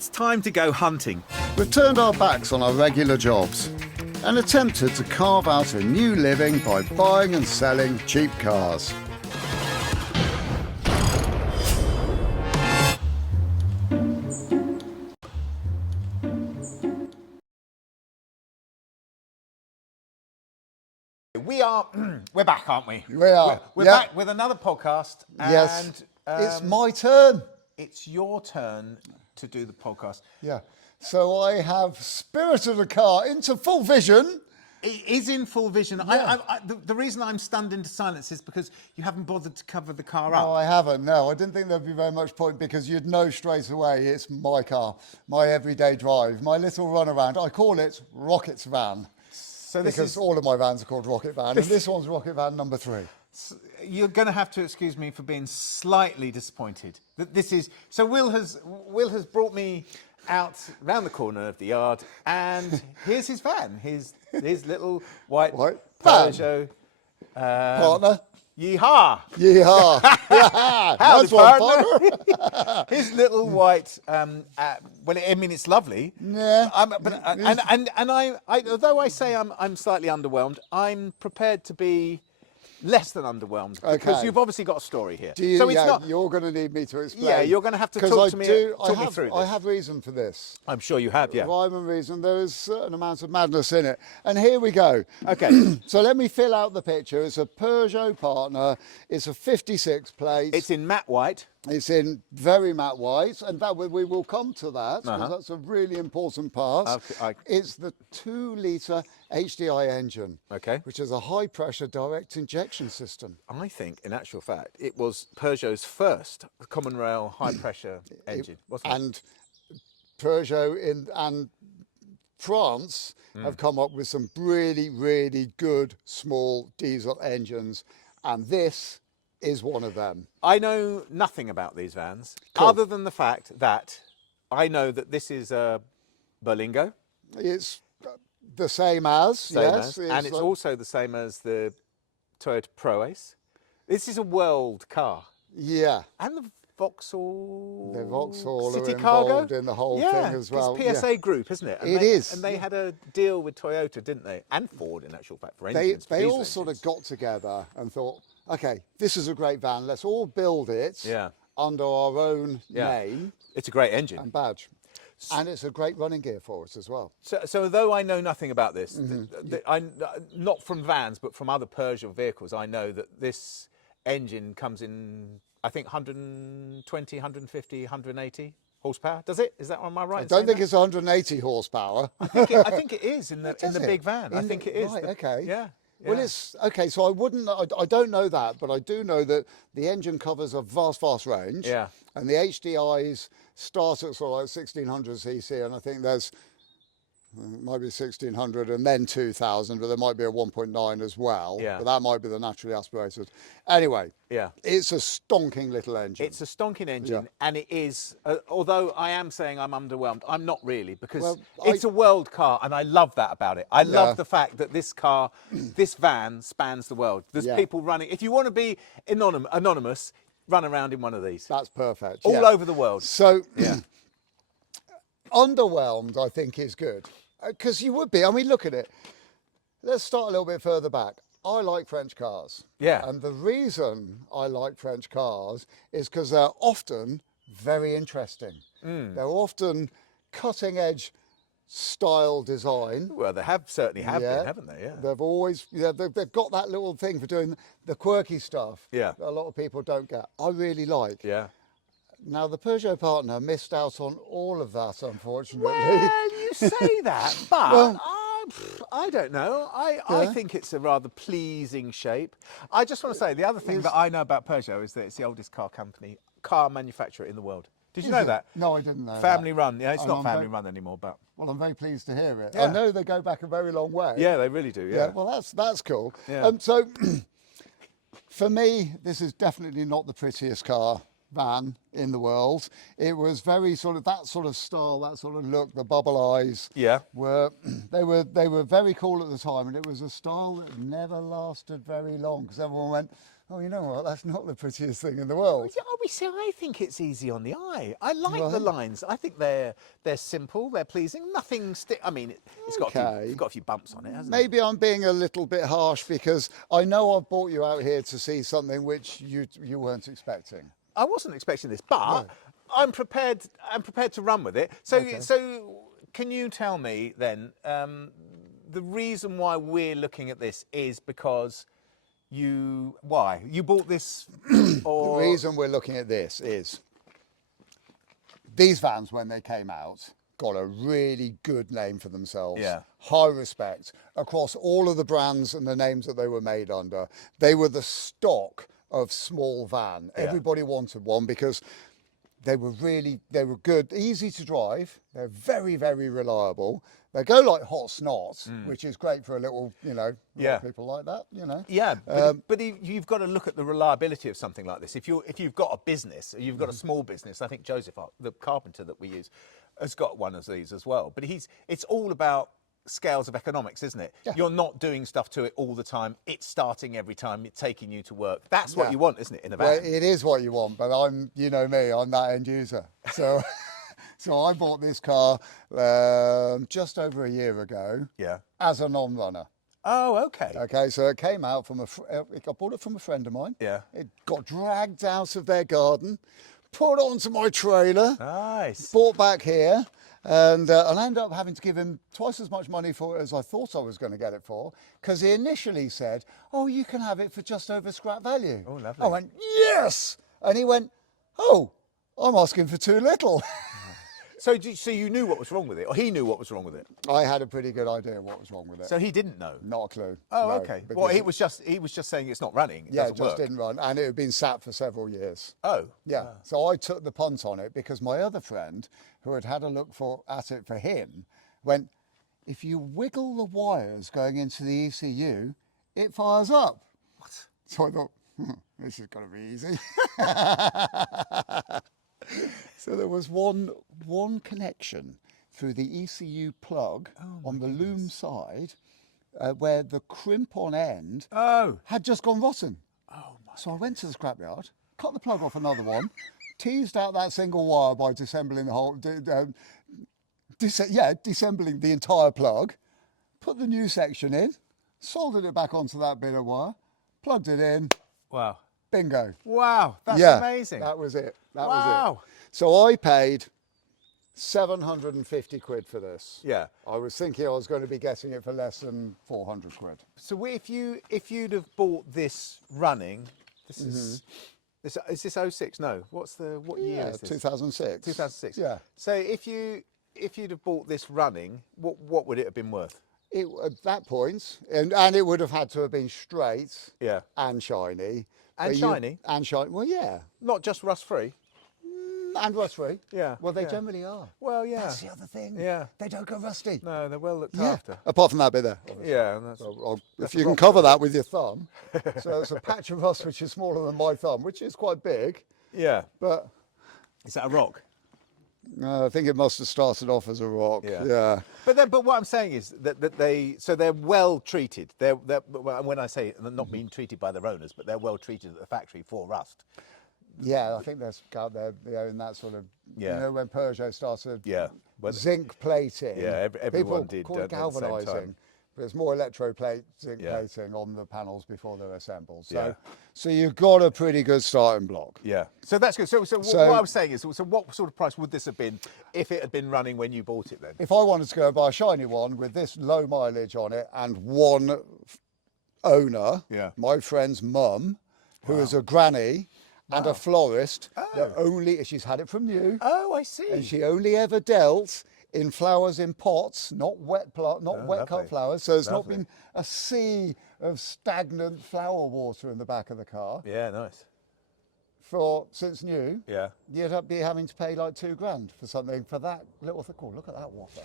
It's time to go hunting. We've turned our backs on our regular jobs and attempted to carve out a new living by buying and selling cheap cars. We're back, aren't we? We are. We're Yep. back with another podcast. Yes. And It's my turn. it's your turn to do the podcast. Yeah. So I have spirited a car into full vision. It is in full vision. Yeah. The reason I'm stunned into silence is because you haven't bothered to cover the car up. No, I haven't. No, I didn't think there'd be very much point because you'd know straight away it's my car, my everyday drive, my little runaround. I call it Rocket's van. So this Because is, all of my vans are called Rocket Van, and this one's Rocket Van number 3. you're going to have to excuse me for being slightly disappointed that this is. So Will has brought me out round the corner of the yard, and here's his van, his little white van. Peugeot Partner. Yeehaw! Yeehaw! Yeah, Howdy, that's one, partner. partner. His little white. Well, I mean, it's lovely. Yeah. But I, although I say I'm slightly underwhelmed, I'm prepared to be less than underwhelmed because Okay. you've obviously got a story here. Do you, so it's yeah, not. you're going to need me to explain. Yeah, you're going to have to 'Cause talk to me. Talk me through this. I have reason for this. I'm sure you have. Yeah. Rhyme and reason. There is a certain amount of madness in it. And here we go. Okay. So let me fill out the picture. It's a Peugeot Partner. It's a 56 plate. It's in matte white. It's in very matte white, and that we will come to that because Uh-huh. that's a really important part. Okay, It's the 2-litre HDI engine, Okay. which is a high-pressure direct injection system. I think, in actual fact, it was Peugeot's first common rail high pressure engine, wasn't it? And Peugeot and France have come up with some really, really good small diesel engines, and this is one of them. I know nothing about these vans, Cool. other than the fact that I know that this is a Berlingo, It's the same as, yes. and it's like- also the same as the Toyota ProAce. This is a world car, Yeah. and the Vauxhall. The Vauxhall City are Cargo involved in the whole yeah, thing as well. It's PSA Group, isn't it? And It they, is. and they had a deal with Toyota, didn't they? And Ford, in actual fact, for They engines. for they diesel all sort of engines. got together and thought, okay, this is a great van. Let's all build it Yeah. under our own Yeah. name It's a great engine. and badge. And it's a great running gear for us as well. So though I know nothing about this, Mm-hmm. not from vans, but from other Peugeot vehicles, I know that this engine comes in, I think, 120, 150, 180 horsepower. Does it? Is that, am I right? I don't think it's 180 horsepower. I think it is in the Does it? big van. I think it is. Right, okay. Yeah. Well, yeah. it's okay. So I don't know that, but I do know that the engine covers a vast range. Yeah. And the HDIs start at sort of like 1600 cc, and I think there's might be 1600 and then 2000, but there might be a 1.9 as well. Yeah. But that might be the naturally aspirated. Anyway. Yeah. It's a stonking little engine. It's a stonking engine, Yeah. and it is. Although I am saying I'm underwhelmed, I'm not really, because Well, it's a world car, and I love that about it. I Yeah. love the fact that this car, this van, spans the world. There's Yeah. people running. If you want to be anonymous, run around in one of these That's perfect. all yeah. over the world. So, Yeah. underwhelmed, I think, is good. Because you would be. I mean, look at it. Let's start a little bit further back. I like French cars. Yeah. And the reason I like French cars is because they're often very interesting. They're often cutting edge style design. Well, they certainly have been, haven't they? Yeah. They've always, they've got that little thing for doing the quirky stuff Yeah. that a lot of people don't get. I really like. Yeah. Now, the Peugeot Partner missed out on all of that, unfortunately. Well, you say that, but Well- I don't know. I think it's a rather pleasing shape. I just want to say the other thing that I know about Peugeot is that it's the oldest car manufacturer in the world. Did you know that? No, I didn't know Family that. run. Yeah, it's And not I'm family very- run anymore, but Well, I'm very pleased to hear it. Yeah. I know they go back a very long way. yeah, they really do. Yeah. Well, that's cool. Yeah. So, for me, this is definitely not the prettiest van in the world. It was very sort of that sort of style, that sort of look. The bubble eyes. Yeah. Were they were very cool at the time, and it was a style that never lasted very long because everyone went, oh, you know what? That's not the prettiest thing in the world. Yeah, see, I think it's easy on the eye. I like the Right. lines. I think they're simple, they're pleasing. Nothing I mean, it's got Okay. it's got a few bumps on it, hasn't it? Maybe I'm being a little bit harsh because I know I've brought you out here to see something which you weren't expecting. I wasn't expecting this, but I'm prepared. I'm prepared to run with it. So, can you tell me then the reason why we're looking at this is because you bought this, or The reason we're looking at this is these vans, when they came out, got a really good name for themselves. Yeah. High respect across all of the brands and the names that they were made under. They were the stock of small van. Yeah. Everybody wanted one because they were good, easy to drive. They're very, very reliable. They go like hot snot, which is great for a little, a lot of people like that, Yeah, but you've got to look at the reliability of something like this. If you've got a business, you've got a small business. I think Joseph, the carpenter that we use, has got one of these as well. But it's all about scales of economics, isn't it? Yeah. You're not doing stuff to it all the time. It's starting every time. It's taking you to work. That's what you want, isn't it, in a van? Well, it is what you want, but you know me, I'm that end user. So, so I bought this car just over a year ago. Yeah. As a non-runner. Oh, okay. Okay, so it came out from I bought it from a friend of mine. Yeah. It got dragged out of their garden, put onto my trailer, Nice. brought back here. And I ended up having to give him twice as much money for it as I thought I was going to get it for, because he initially said, oh, you can have it for just over scrap value. Oh, lovely. I went, yes! And he went, oh, I'm asking for too little. So you knew what was wrong with it, or he knew what was wrong with it? I had a pretty good idea what was wrong with it. So he didn't know? Not a clue. Oh, no, okay. because Well, he was just saying it's not running. yeah, it doesn't just work. didn't run, and it had been sat for several years. Oh. Yeah, so I took the punt on it because my other friend, who had a look at it for him, went, if you wiggle the wires going into the ECU, it fires up. What? So I thought, this is going to be easy. So there was one connection through the ECU plug on the loom side where the crimp on end had just gone rotten. Oh my. So I went to the scrapyard, cut the plug off another one, teased out that single wire by disassembling the whole, disassembling the entire plug, put the new section in, soldered it back onto that bit of wire, plugged it in, Wow. bingo. Wow. That's Yeah, amazing. That was it. That Wow. was it. So I paid 750 quid for this. Yeah. I was thinking I was going to be getting it for less than 400 quid. So if you'd have bought this running, is this 06? No. What year is this? 2006. 2006. Yeah. So if you'd have bought this running, what would it have been worth? At that point, and it would have had to have been straight Yeah. and shiny. And But shiny? And shiny. Well, yeah. Not just rust free. And rust-free. Yeah, Well, they yeah. generally are. Well, yeah. That's the other thing. Yeah. They don't go rusty. No, they're well looked Yeah. after. Apart from that bit there. Yeah, and that's, If you can cover that with your thumb. So it's a patch of rust which is smaller than my thumb, which is quite big. yeah. But Is that a rock? I think it must have started off as a rock. Yeah. Yeah. But what I'm saying is that they're well treated. They're when I say they're not being treated by their owners, but they're well treated at the factory for rust. Yeah, I think there's they own that sort of, Yeah. when Peugeot started Yeah. Well, zinc plating. Yeah, everyone people did, call it don't they, at the same time? galvanising. But it's more zinc Yeah. plating on the panels before they're assembled. So, Yeah. so you've got a pretty good starting block. Yeah. So that's good. So what I was saying is, so what sort of price would this have been if it had been running when you bought it then? If I wanted to go and buy a shiny one with this low mileage on it and one owner, Yeah. my friend's mum, who is a granny and a florist, that she's had it from you, Oh, I see. and she only ever dealt in flowers in pots, not wet wet lovely. cut flowers. So there's Lovely. not been a sea of stagnant flower water in the back of the car Yeah, nice. since new. Yeah. You'd be having to pay like £2,000 for something for that little thing. Oh, look at that whopper.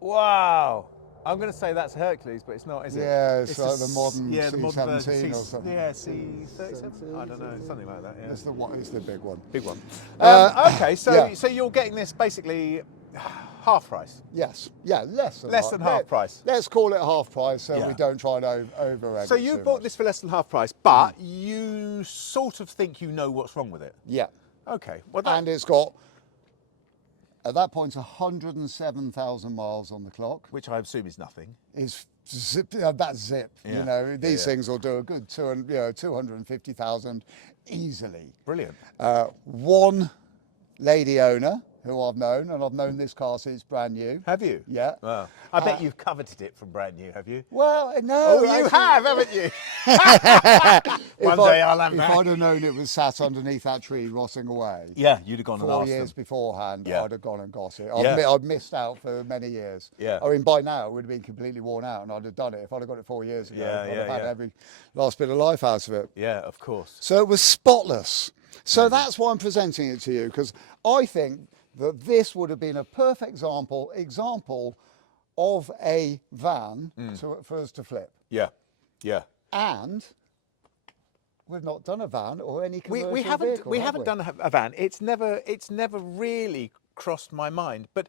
Wow. I'm going to say that's Hercules, but it's not, is it? Yeah, it's like a the modern the modern version, C17 or something. Yeah, C37. I don't know, something like that. Yeah. It's the big one. Big one. Uh, Okay, so yeah. so you're getting this basically. half price. Yes, yeah, less than half price. Let's call it half price, so Yeah. we don't try and over. So you bought this for less than half price, but you sort of think you know what's wrong with it. Yeah, Okay. Well, and it's got at that point 107,000 miles on the clock. which I assume is nothing. Is zip, that's zip. Yeah. You know, these Yeah. things will do a good 250,000 easily. Brilliant. One lady owner who I've known, and I've known this car since brand new. Have you? Yeah. Wow. I bet you've coveted it from brand new, have you? Well, no. Oh, you actually, have, haven't you? One day I'll have if that. I'd have known it was sat underneath that tree rotting away Yeah, you'd have gone and 4 asked years them. beforehand, Yeah. I'd have gone and got it. Yeah. I'd missed out for many years. Yeah. I mean, by now it would have been completely worn out, and I'd have done it. If I'd have got it 4 years ago, Yeah, I'd yeah, have had yeah. every last bit of life out of it. Yeah, of course. So it was spotless. So that's why I'm presenting it to you, because I think that this would have been a perfect example of a van for us to flip. Yeah, yeah. And we've not done a van or any commercial We haven't vehicle, have we? done a van. It's never really crossed my mind. But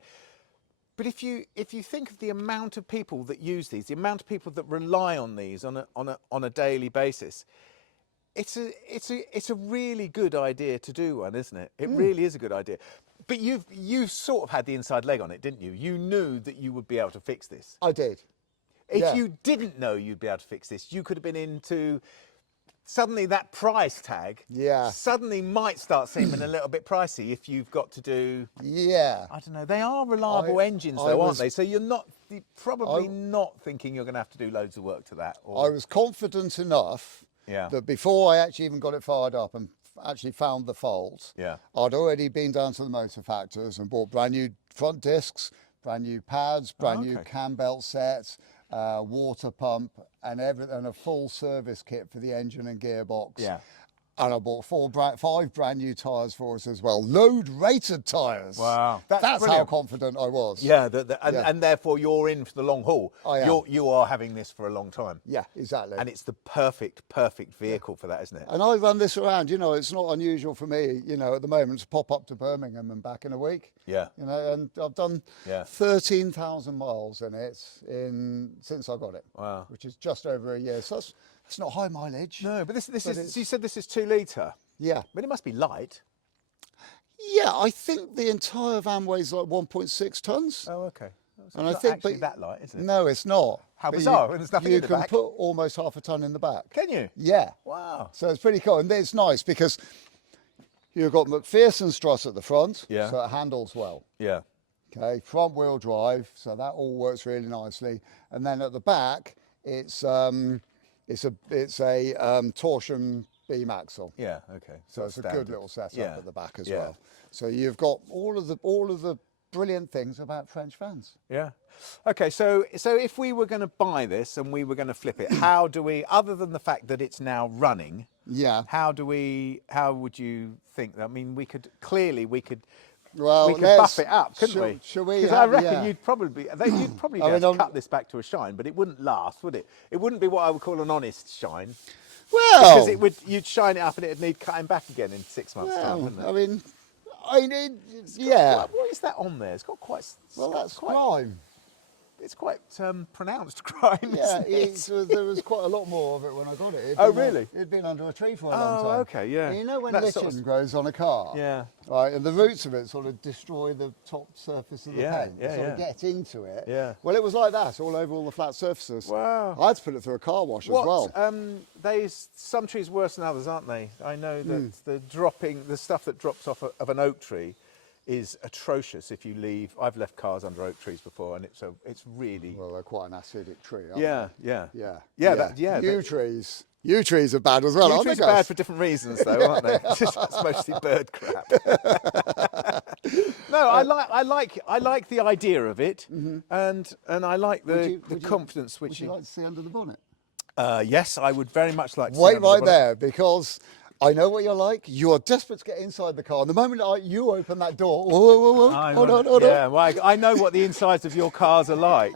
if you think of the amount of people that use these, the amount of people that rely on these on a daily basis, it's a really good idea to do one, isn't it? It really is a good idea. But you sort of had the inside leg on it, didn't you? You knew that you would be able to fix this. I did. If Yeah. you didn't know you'd be able to fix this, you could have been into suddenly that price tag. Yeah. Suddenly might start seeming a little bit pricey if you've got to do. Yeah. I don't know. They are reliable engines, I though, aren't was- they? So you're probably not thinking you're going to have to do loads of work to that. I was confident enough Yeah. that before I actually even got it fired up and actually found the fault, Yeah. I'd already been down to the motor factors and bought brand new front discs, brand new pads, brand new okay. cam belt sets, water pump, and a full service kit for the engine and gearbox. Yeah. And I bought 5 brand new tyres for us as well. Load rated tyres. Wow. That's how brilliant. confident I was. Yeah, Yeah. and therefore you're in for the long haul. I am. You are having this for a long time. Yeah, exactly. And it's the perfect vehicle for that, isn't it? And I run this around, it's not unusual for me, at the moment to pop up to Birmingham and back in a week. Yeah. And I've done Yeah. 13,000 miles in it since I got it. Wow. Which is just over a year. So that's not high mileage. No, but this is. it's- So you said this is 2 litre. Yeah. But it must be light. Yeah, I think the entire van weighs like 1.6 tons. Oh, okay. So And it's I not think, actually but that light, is it? No, it's not. How But bizarre, and there's nothing you in the can back. put almost half a ton in the back. Can you? Yeah. Wow. So it's pretty cool. And it's nice because you've got McPherson strut at the front. Yeah. So it handles well. Yeah. Okay, front wheel drive, so that all works really nicely. And then at the back, it's a torsion beam axle. Yeah. Okay. So it's a good little setup Yeah. at the back as Yeah. well. So you've got all of the brilliant things about French vans. Yeah. Okay. So if we were going to buy this and we were going to flip it, how do we? Other than the fact that it's now running, Yeah. how would you think? I mean, we could Well, we could buff it up, couldn't we? Shall we? Because I reckon you'd probably be I able mean, to cut this back to a shine, but it wouldn't last, would it? It wouldn't be what I would call an honest shine, Well, because you'd shine it up and it'd need cutting back again in 6 months' time, wouldn't it? I mean, yeah. What is that on there? It's got quite. Well, that's quite. grime. It's quite pronounced crime. Yeah, isn't it? there was quite a lot more of it when I got it. Oh, really? It'd been under a tree for a long time. okay, yeah. And you know when That lichen sort of- grows on a car? Yeah. Right, and the roots of it sort of destroy the top surface of the Yeah, paint. yeah, They sort of yeah. get into it. Yeah. Well, it was like that all over all the flat surfaces. Wow. I had to put it through a car wash as well. Some trees worse than others, aren't they? I know that Hmm. the stuff that drops off of an oak tree is atrocious if you leave. I've left cars under oak trees before, and it's really. Well, they're quite an acidic tree, aren't Yeah, yeah, they? Yeah. yeah. Yew trees are bad as well, Yew aren't trees they, are bad guys? for different reasons, though, aren't they? It's mostly bird crap. No, I like the idea of it, and I like the confidence Would which you like to see under the bonnet? Yes, I would very much like to see Wait under the right bonnet. there, because I know what you're like. You are desperate to get inside the car. And the moment you open that door, hold on. Yeah, well, I know what the insides of your cars are like.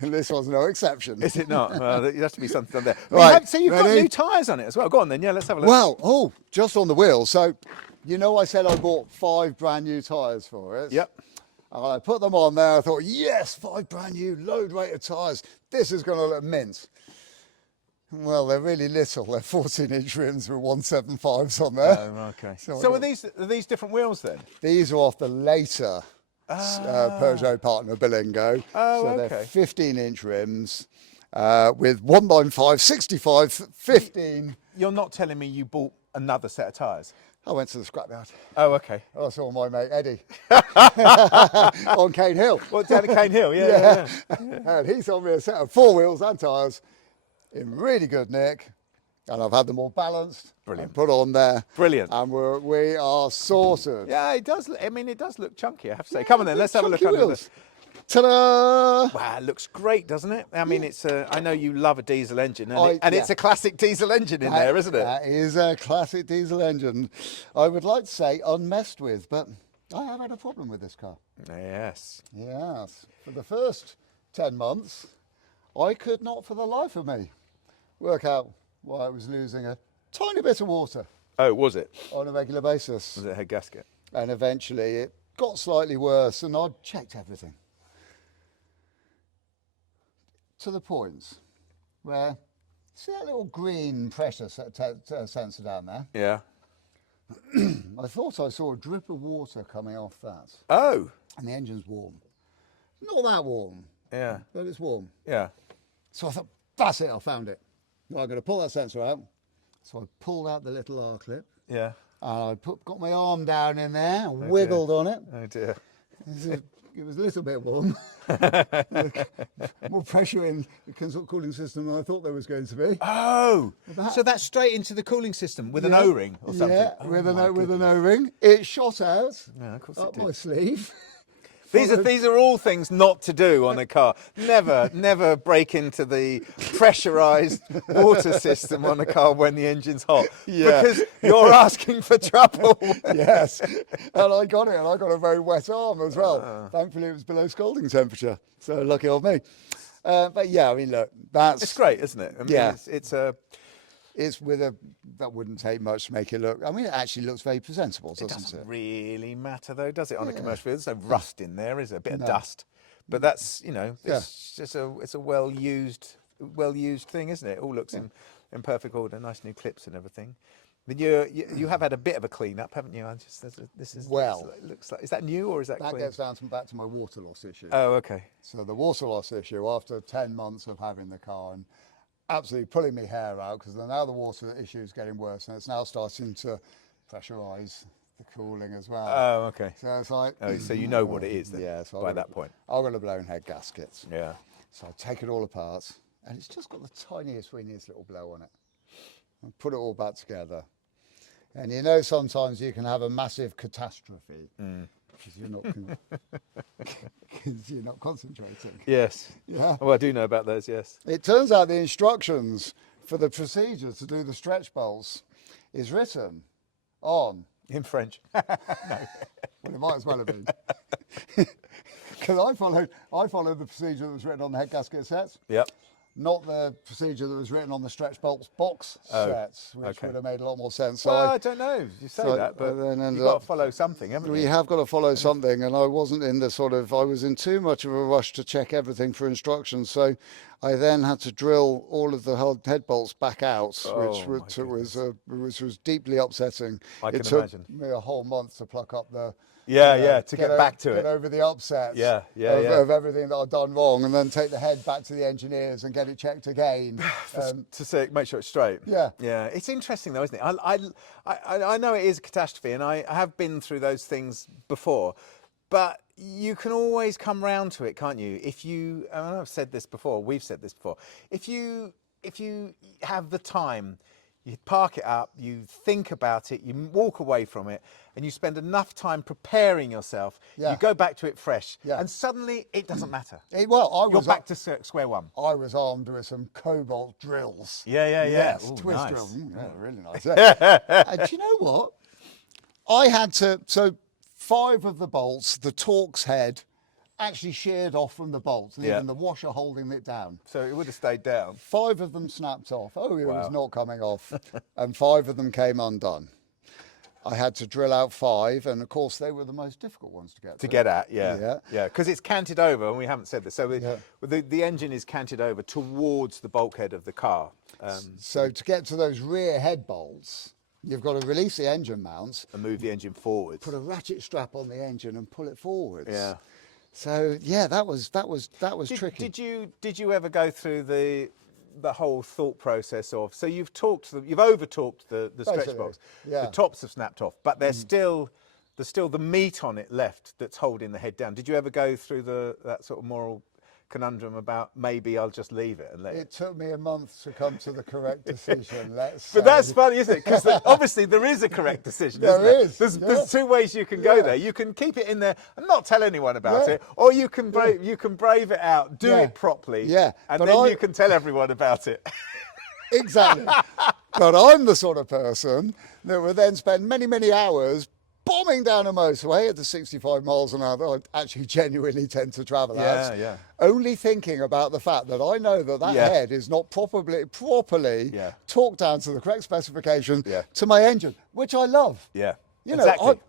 And this was no exception. Is it not? Well, there has to be something on there. Right, So you've got ready? new tyres on it as well. Go on then. Yeah, let's have a look. Well, just on the wheels. So, I said I bought 5 brand new tyres for it. Yep. And I put them on there. I thought, yes, 5 brand new load rated tyres. This is going to look mint. Well, they're really little. They're 14-inch rims with 175s on there. Oh, okay. So So are these different wheels then? these are off the later Peugeot partner Bilingo. Oh, so okay. they're 15-inch rims with 195, 65, 15. You're not telling me you bought another set of tyres? I went to the scrapyard. Oh, okay. I saw my mate Eddie on Cane Hill. What, down at Cane Hill? Yeah. And he sold me a set of 4 wheels and tyres in really good nick. And I've had them all balanced. Brilliant. And put on there. Brilliant. And we are sorted. Yeah, it does. I mean, it does look chunky, I have to say. Come on then, let's have a look Chunky under wheels. this. Ta-da! Wow, it looks great, doesn't it? I mean, it's I know you love a diesel engine, and it's a classic diesel engine in there, isn't it? That is a classic diesel engine. I would like to say unmessed with, but I have had a problem with this car. Yes. Yes. For the first 10 months, I could not for the life of me work out why I was losing a tiny bit of water Oh, was it? on a regular basis. Was it a head gasket? And eventually it got slightly worse, and I'd checked everything. To the point where, see that little green pressure sensor down there? Yeah. I thought I saw a drip of water coming off that. Oh. And the engine's warm. Not that warm, Yeah. but it's warm. Yeah. So I thought, that's it, I found it. Well, I'm going to pull that sensor out. So I pulled out the little R clip. Yeah. And I got my arm down in there, and wiggled on it. Oh dear. It was a little bit warm. More pressure in the cooling system than I thought there was going to be. Oh, so that's straight into the cooling system with an O-ring or something? Yeah, Oh, with an my O-ring. It shot out Yeah, of course up it my did. sleeve. These are all things not to do on a car. Never break into the pressurised water system on a car when the engine's hot. Yeah. Because you're asking for trouble. Yes, and I got it, and I got a very wet arm as well. Thankfully, it was below scalding temperature, so lucky of me. But yeah, I mean, look, that's It's great, isn't it? I mean, Yeah. It's with a that wouldn't take much to make it look. I mean, it actually looks very presentable, it doesn't doesn't it? really matter though, does it? On a commercial field, there's no rust in there, is there? A bit of dust, but that's it's just a well used thing, isn't it? It all looks in perfect order, nice new clips and everything. But you have had a bit of a clean up, haven't you? It looks like, is that new or is that That clean? gets down back to my water loss issue. Oh, okay. So the water loss issue, after 10 months of having the car and absolutely pulling my hair out, because now the water issue is getting worse, and it's now starting to pressurise the cooling as well. Oh, okay. So it's like, Oh, so you know what it is then? yeah, so by that point. I've got a blown head gasket. Yeah. So I take it all apart, and it's just got the tiniest, weeniest little blow on it. I put it all back together. And you know, sometimes you can have a massive catastrophe because you're not concentrating. Yes. Yeah. Oh, I do know about those. Yes. It turns out the instructions for the procedure to do the stretch bolts is written on. In French. Well, it might as well have been. Because I followed the procedure that was written on the head gasket sets. Yep. Not the procedure that was written on the stretch bolts box sets, which okay. would have made a lot more sense. So Well, I don't know. You say that, but then you've ended got up- to follow something, haven't we you? have got to follow something, and I wasn't in I was in too much of a rush to check everything for instructions, so I then had to drill all of the head bolts back out, which was deeply upsetting. I can it took imagine. me a whole month to pluck up the To get back to get it. over the upsets of everything that I'd done wrong, and then take the head back to the engineers and get it checked again. To make sure it's straight. Yeah. Yeah. It's interesting though, isn't it? I know it is a catastrophe, and I have been through those things before, but you can always come round to it, can't you? If you, and I've said this before, we've said this before, if you have the time, you park it up, you think about it, you walk away from it, and you spend enough time preparing yourself, you go back to it fresh, and suddenly it doesn't matter. You're back to square one. I was armed with some cobalt drills. Yeah. Yes, Ooh, twist nice. drill. Really nice. And do you know what? I had to, so 5 of the bolts, the Torx head, actually sheared off from the bolts, leaving the washer holding it down. So it would have stayed down. 5 of them snapped off. Oh, it was not coming off. And 5 of them came undone. I had to drill out 5, and of course they were the most difficult ones to get To get at, yeah. Yeah. Yeah, because it's canted over, and we haven't said this. So Yeah. the engine is canted over towards the bulkhead of the car. So to get to those rear head bolts, you've got to release the engine mounts, And move the engine forwards. put a ratchet strap on the engine, and pull it forwards. Yeah. So yeah, that was tricky. Did you ever go through the whole thought process of, so you've over talked the stretch Basically, box, yeah. the tops have snapped off, but there's still the meat on it left that's holding the head down. Did you ever go through that sort of moral conundrum about maybe I'll just leave it and let It took me a month to come to the correct decision. But that's funny, isn't it? Because obviously there is a correct decision. There isn't is, there? There's 2 ways you can go there. You can keep it in there and not tell anyone about it, or you can brave it out, do it properly, and but then you can tell everyone about it. Exactly. But I'm the sort of person that would then spend many, many hours bombing down a motorway at the 65 miles an hour that I actually genuinely tend to travel at. Yeah. Only thinking about the fact that I know that head is not properly torqued down to the correct specification to my engine, which I love. Yeah. You know, exactly.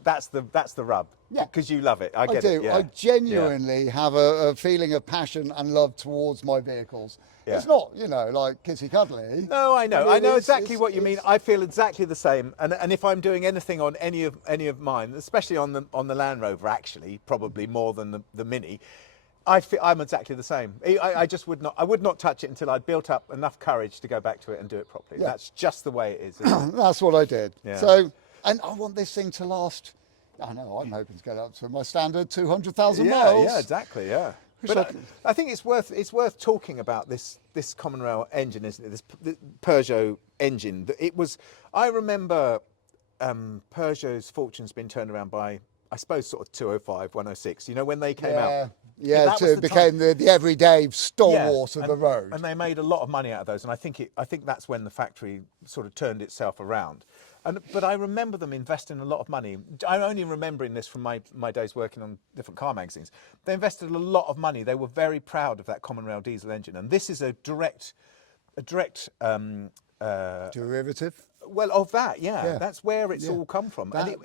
That's the rub. Yeah. Because you love it. I get do. it. Yeah. I genuinely have a feeling of passion and love towards my vehicles. Yeah. It's not, like kissy cuddly. No, I know. I I mean, know it's- exactly it's- what you mean. I feel exactly the same. And if I'm doing anything on any of mine, especially on the Land Rover, actually, probably more than the Mini, I'm exactly the same. I just would not touch it until I'd built up enough courage to go back to it and do it properly. Yeah. That's just the way it is. Isn't it? That's what I did. Yeah. So, and I want this thing to last. I know I'm hoping to get up to my standard 200,000 miles. Yeah, exactly. Yeah. But I think it's worth talking about this common rail engine, isn't it? This Peugeot engine. I remember Peugeot's fortune's been turned around by, I suppose, sort of 205, 106. You know, when they came out. Yeah, that was it the became the everyday stalwart of and, the road. And they made a lot of money out of those. And I think that's when the factory sort of turned itself around. But I remember them investing a lot of money. I'm only remembering this from my days working on different car magazines. They invested a lot of money. They were very proud of that common rail diesel engine. And this is a direct Derivative? well, of that, yeah. That's where it's all come from. And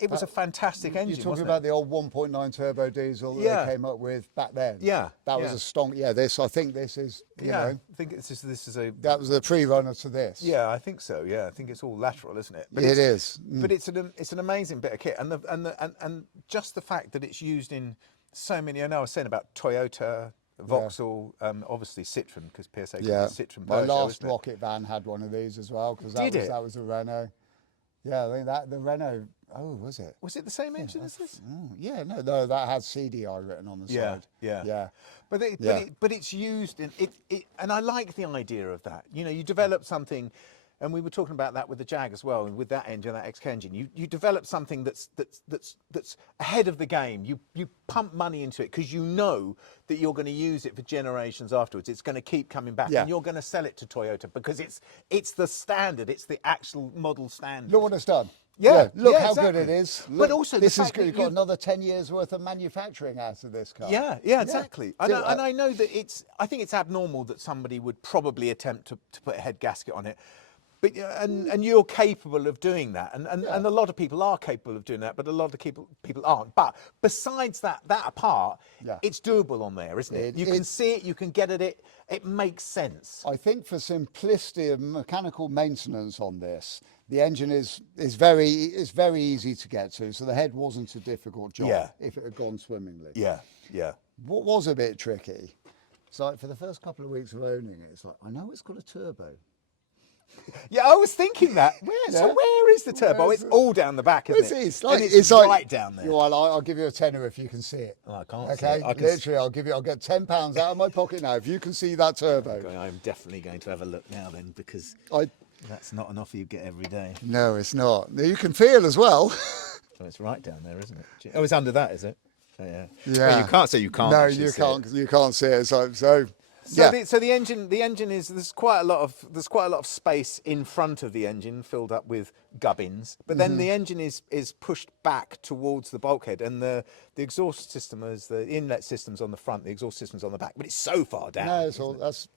it was a fantastic engine. You're talking wasn't about it? the old 1.9 turbo diesel that they came up with back then. Yeah, That was a strong. I think this is. You know, I think this is a. that was the pre-runner to this. Yeah, I think so. Yeah, I think it's all lateral, isn't it? It is. But it's an amazing bit of kit, and just the fact that it's used in so many. I know I was saying about Toyota, Vauxhall, obviously Citroen, because PSA calls it Citroen. My Peugeot, last isn't it? rocket van had one of these as well because Did it? that was a Renault. Yeah, I think the Renault. Oh, was it? Was it the same engine as this? Yeah, no, that had CDI written on the side. Yeah. But it's used in it, and I like the idea of that. You know, you develop something, and we were talking about that with the Jag as well, and with that engine, that XK engine. You develop something that's ahead of the game. You pump money into it because you know that you're going to use it for generations afterwards. It's going to keep coming back, and you're going to sell it to Toyota because it's the standard. It's the actual model standard. Look what it's done. Yeah, look yeah, how exactly. good it is. But also the this is fact good. that You've got another 10 years worth of manufacturing out of this car. Yeah, exactly. And I know that I think it's abnormal that somebody would probably attempt to put a head gasket on it. But and you're capable of doing that, and a lot of people are capable of doing that, but a lot of people aren't. But besides that apart, it's doable on there, isn't it? You can see it, you can get at it. It makes sense. I think for simplicity of mechanical maintenance on this, the engine is very easy to get to. So the head wasn't a difficult job if it had gone swimmingly. Yeah. What was a bit tricky? It's like for the first couple of weeks of owning it, it's like I know it's got a turbo. Yeah, I was thinking that. Where is the turbo? It's all down the back, isn't it? It's like, right down there. Well, I'll give you a tenner if you can see it. Oh, I can't okay? see it. Literally, I'll get £10 out of my pocket now if you can see that turbo. Okay, I'm definitely going to have a look now then, because that's not an offer you get every day. No, it's not. You can feel as well. Oh, it's right down there, isn't it? Oh, it's under that, is it? Oh, yeah. Yeah. Well, you can't say you can't. No, actually you see can't. it. You can't see it. So So, the engine is there's quite a lot of space in front of the engine filled up with gubbins, but then the engine is pushed back towards the bulkhead, and the exhaust system is the inlet system's on the front, the exhaust system's on the back, but it's so far down. No, that's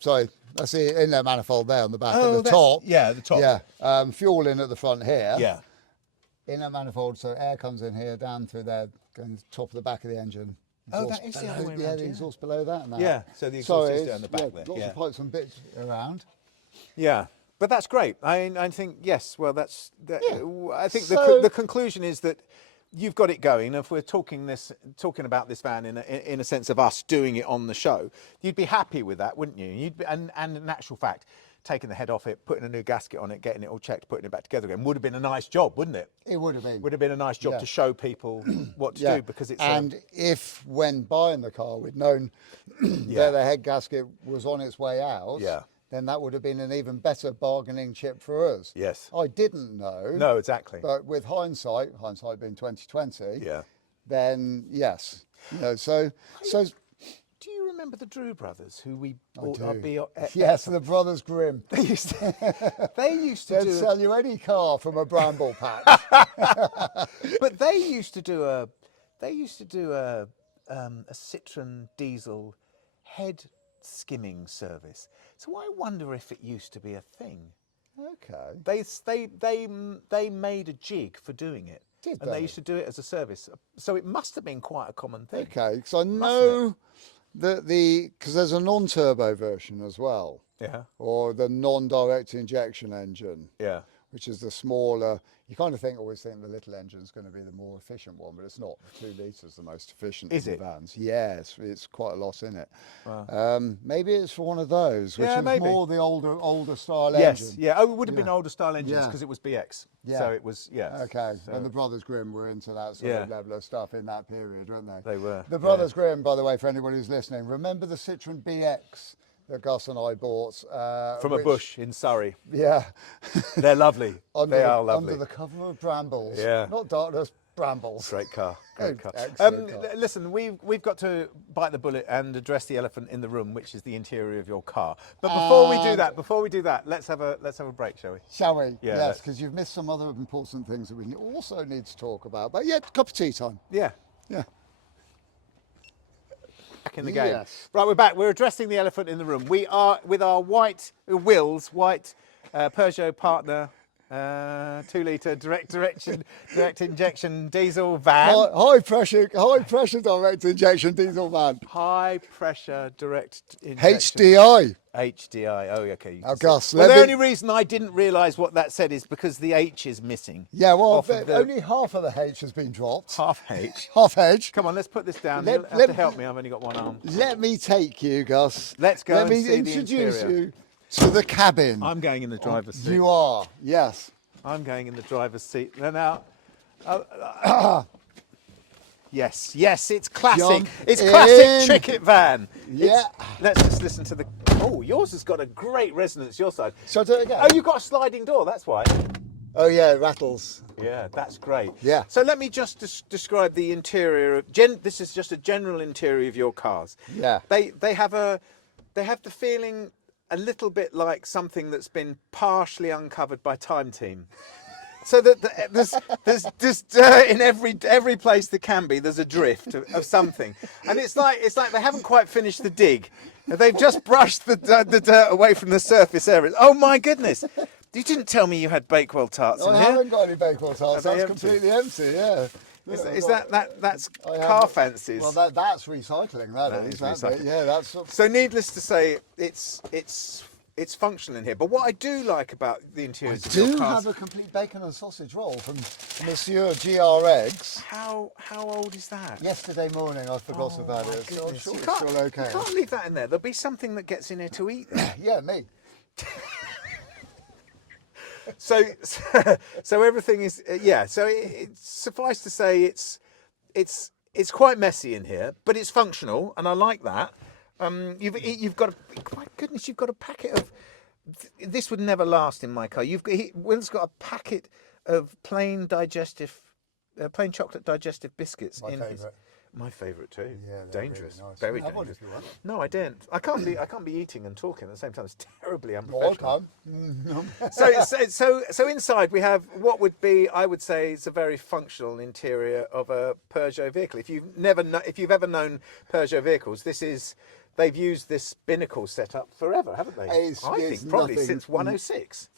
the inlet manifold there on the back at the that's- top. yeah, the top. Yeah, fuel in at the front here. Yeah. Inlet manifold, so air comes in here down through there, going to the top of the back of the engine. Oh, Exhaust that is the other below- way Yeah, around, the yeah. exhaust below that and that. Yeah, so the exhaust is it's- down the back there, Lots yeah. of pipes and bits around. Yeah, but that's great. I think yes. Well, I think So- the conclusion is that you've got it going. If we're talking about this van in a sense of us doing it on the show, you'd be happy with that, wouldn't you? And in actual fact, taking the head off it, putting a new gasket on it, getting it all checked, putting it back together again would have been a nice job, wouldn't it? It would have been. Would have been a nice job Yeah. to show people what to do, because it's and if when buying the car we'd known that the head gasket was on its way out, Yeah. then that would have been an even better bargaining chip for us. Yes. I didn't know. No, exactly. But with hindsight being 2020, Yeah. then yes. So Do you remember the Drew brothers who we I bought do. our BO? Yes, the Brothers Grimm. They used to They'd do. sell you any car from a bramble patch. But they used to do a Citroen diesel head skimming service. So I wonder if it used to be a thing. Okay. They made a jig for doing it, Did and they they? used to do it as a service. So it must have been quite a common thing. Okay, because I know that because there's a non-turbo version as well, Yeah. or the non-direct injection engine, Yeah. which is the smaller. You kind of always think the little engine is going to be the more efficient one, but it's not. 2 litres the most efficient Is in it? the vans. Yeah, it's quite a lot in it. Maybe it's for one of those, which Yeah, is maybe. more the older style Yes. engine. Yeah. Oh, it would have been older style engines Yeah. because it was BX. Yeah. So it was. Yeah. Okay, So and the Brothers Grimm were into that sort of Yeah. level of stuff in that period, weren't they? They were, The Brothers Grimm, by the way, for anybody who's listening, remember the Citroen BX that Gus and I bought? from a bush in Surrey. Yeah. They're lovely. Under, They are lovely. Under the cover of brambles. Yeah. Not darkness, brambles. Great car. Great car. Excellent car. Listen, we've got to bite the bullet and address the elephant in the room, which is the interior of your car. But before we do that, let's have a break, shall we? Shall we? Yeah, Yes, let's- because you've missed some other important things that we also need to talk about. But yeah, cup of tea time. Yeah. Yeah. Back in the game. Yes. Right, we're back. We're addressing the elephant in the room. We are with our white Peugeot partner, 2-litre direct injection diesel van. High pressure direct injection diesel van. High pressure direct injection. HDI. HDI. Oh, okay. You Now, can see- Gus, well, let the me- only reason I didn't realise what that said is because the H is missing. Yeah, well, Off of the- only half of the H has been dropped. Half H. Half H. Come on, let's put this down. Let- You'll have let- to help me. I've only got one arm. Let me take you, Gus. Let's go Let and me see the introduce interior. you to the cabin. I'm going in the driver's seat. You are, yes. I'm going in the driver's seat. Now, yes, it's classic. Jump It's classic in. Tricket van. Yeah. Let's just listen to the. Oh, yours has got a great resonance. Your side. Shall I do it again? Oh, you've got a sliding door. That's why. Oh, yeah, it rattles. Yeah, that's great. Yeah. So let me just describe the interior of. This is just a general interior of your cars. Yeah. They have the feeling a little bit like something that's been partially uncovered by Time Team. So that there's dirt in every place there can be. There's a drift of something, and it's like they haven't quite finished the dig. They've just brushed the dirt away from the surface areas. Oh my goodness! You didn't tell me you had Bakewell tarts I in here. haven't got any Bakewell tarts. Are they That's empty? completely empty, yeah. Is that's I car have- fancies? Well, that's recycling, that is. is That recycling. bit. Yeah, that's... So needless to say, it's functional in here. But what I do like about the interiors of your do cars, have a complete bacon and sausage roll from Monsieur GRX. how old is that? Yesterday morning, I forgot about my it. So I'm goodness. sure You it's can't- still okay. You can't leave that in there. There'll be something that gets in here to eat. Then. Yeah, me. So everything is So it's suffice to say it's quite messy in here, but it's functional, and I like that. You've got my goodness, you've got a packet of. This would never last in my car. Will's got a packet of plain chocolate digestive biscuits. My favourite. My favourite too. Yeah, they're Dangerous, really nice. very Have one dangerous. if you want. No, I didn't. I can't be eating and talking at the same time. It's terribly No, I unprofessional. can't. So inside we have what would be, I would say, it's a very functional interior of a Peugeot vehicle. If you've ever known Peugeot vehicles, they've used this binnacle setup forever, haven't they? It's I think probably nothing- since 106.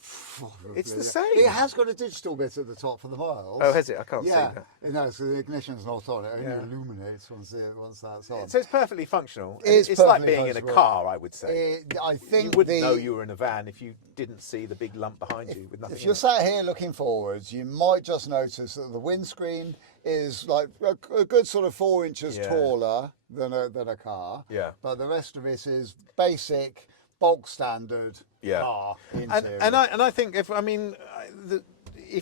It's the same. It has got a digital bit at the top for the miles. Oh, has it? I can't see Yeah, that. no, so the ignition's not on. It only Yeah. illuminates once that's on. So it's perfectly functional. It's It's like perfectly being in a functional. car, I would say. I You think wouldn't know you were in a van if you didn't see the big lump behind you with nothing if in you're it. sat here looking forwards, you might just notice that the windscreen is like a good sort of 4 inches Yeah. taller than a car. Yeah. But the rest of it is basic, bog standard Yeah. car And interior. I think if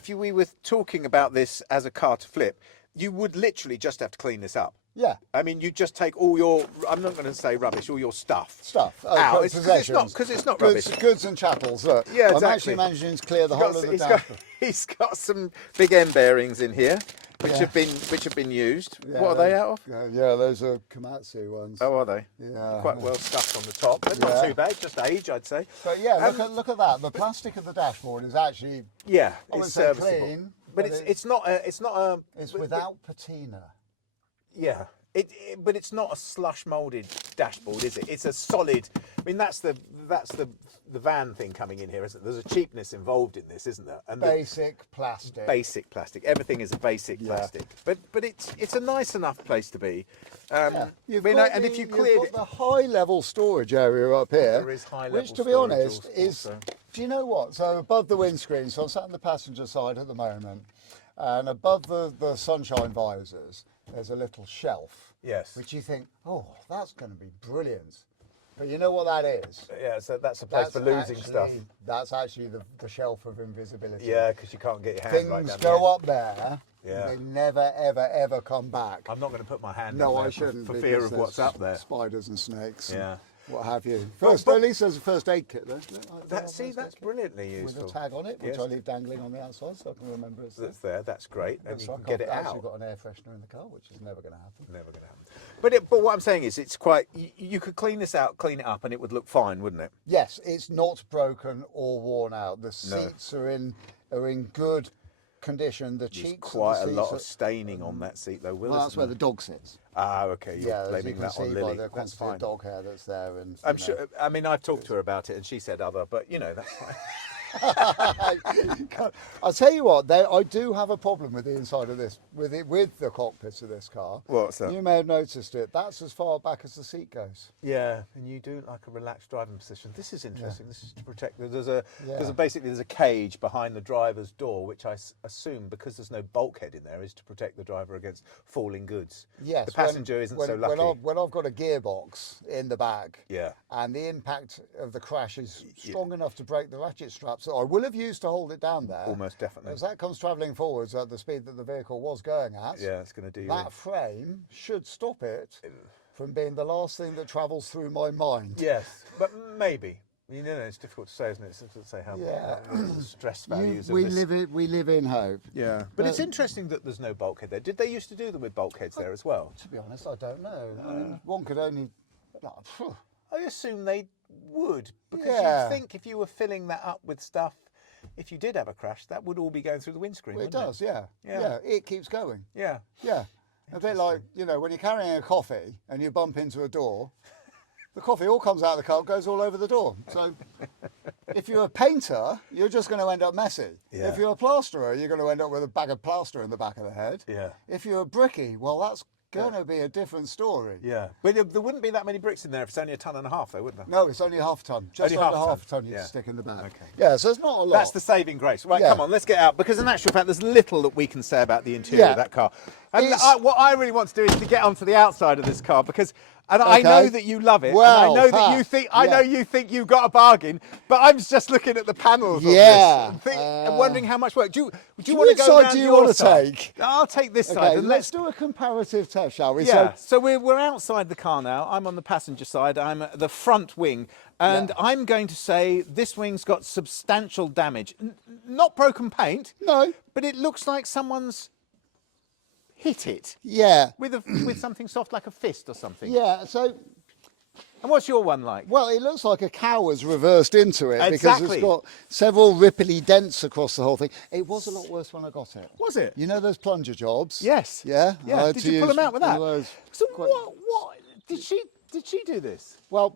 we were talking about this as a car to flip, you would literally just have to clean this up. Yeah. I mean, you just take all your, I'm not going to say rubbish, all your stuff. Stuff. Out. Possessions. Because it's not goods, rubbish. goods and chattels. Look, Yeah, I'm exactly. actually managing to clear the whole of the dashboard. he's got some big end bearings in here, which Yeah. have been used. Yeah, What are they out of? Yeah, those are Komatsu ones. Oh, are they? Yeah. Quite well stuffed on the top, but not Yeah. too bad. Just age, I'd say. But yeah, look at that. The plastic of the dashboard is actually Yeah, I it's wouldn't say serviceable. clean, but but it's not a it's without patina. Yeah, but it's not a slush molded dashboard, is it? It's a solid. I mean, that's the van thing coming in here, isn't it? There's a cheapness involved in this, isn't there? And Basic plastic. basic plastic. Everything is a basic plastic. But it's a nice enough place to be. You've I mean, got and the, if you you've cleared got the high level storage area up here, There is high which level to be storage honest also. is. Do you know what? So above the windscreen, so I'm sat on the passenger side at the moment, and above the sunshine visors, there's a little shelf. Yes. Which you think, oh, that's going to be brilliant. But you know what that is? Yeah, so that's a place for losing stuff. That's actually the shelf of invisibility. Yeah, because you can't get your hand Things right down go there. up there. Yeah. And they never, ever, ever come back. I'm not going to put my hand No, in there I shouldn't. for fear because of what's there's up there. Spiders and snakes. And Yeah. what have you? But- First, but- at least there's a first aid kit there. See, that's brilliantly useful. With a tag on it, which Yes. I leave dangling on the outside so I can remember it's there. That's there. That's great, and Looks you like can get it I've out. actually got an air freshener in the car, which is never going to happen. Never going to happen. But what I'm saying is, it's quite. You could clean this out, clean it up, and it would look fine, wouldn't it? Yes, it's not broken or worn out. The seats are in good condition. The There's cheeks. quite a of the lot seats of staining on that seat, though. Will Well, that's isn't where there? the dog sits. Ah, okay. You're Yeah, as you blaming can that see on by Lily. the That's quantity fine. of dog hair that's there. And I'm sure. I mean, I've talked to her about it, and she said other, but that's fine. I'll tell you what, I do have a problem with the inside of this, with the cockpit of this car. What's that? You may have noticed it. That's as far back as the seat goes. Yeah, and you do like a relaxed driving position. This is interesting. This is to protect. There's Yeah. basically a cage behind the driver's door, which I assume, because there's no bulkhead in there, is to protect the driver against falling goods. Yes. The passenger isn't so lucky. When I've got a gearbox in the back, Yeah. and the impact of the crash is strong enough to break the ratchet straps that I will have used to hold it down there. Almost definitely. As that comes travelling forwards at the speed that the vehicle was going at, Yeah, it's going to do you. that frame should stop it from being the last thing that travels through my mind. Yes, but maybe. It's difficult to say, isn't it? It's difficult to say how Yeah. the stress values we of this. live in hope. Yeah, but it's interesting that there's no bulkhead there. Did they used to do them with bulkheads there as well? To be honest, I don't know. I mean, one could only. I assume they would, because Yeah. you'd think if you were filling that up with stuff, if you did have a crash, that would all be going through the windscreen. It wouldn't does, yeah. Yeah. Yeah, it keeps going. Yeah. Yeah. A bit like, when you're carrying a coffee and you bump into a door, the coffee all comes out of the cup, goes all over the door. So if you're a painter, you're just going to end up messy. Yeah. If you're a plasterer, you're going to end up with a bag of plaster in the back of the head. Yeah. If you're a bricky, well, that's going to be a different story. Yeah. But there wouldn't be that many bricks in there if it's only 1.5 tons, though, would there? No, it's only half a ton. Just Only under half a half a ton, ton you yeah. stick in the back. Okay. Yeah, so it's not a lot. That's the saving grace. Right, Yeah. come on, let's get out. Because in actual fact, there's little that we can say about the interior Yeah. of that car. And It's- what I really want to do is to get onto the outside of this car, because I know Okay. that you love it. Well, and I know that you think I know you think you got a bargain. But I'm just looking at the panels Yeah. of this and wondering how much work. Do you want to Which go side around do you your want to side? take? I'll take this side. Okay, And let's do a comparative test, shall we? Yeah, so we're outside the car now. I'm on the passenger side. I'm at the front wing. And I'm going to say this wing's got substantial damage. Not broken paint. No. But it looks like someone's hit it Yeah. with something soft like a fist or something. Yeah, so, And what's your one like? well, it looks like a cow has reversed into it because Exactly. it's got several ripply dents across the whole thing. It was a lot worse when I got it. Was it? You know those plunger jobs? Yes. Yeah? I Yeah. had Did to you pull use them out with one that? of those So quite- what did she do this? Well,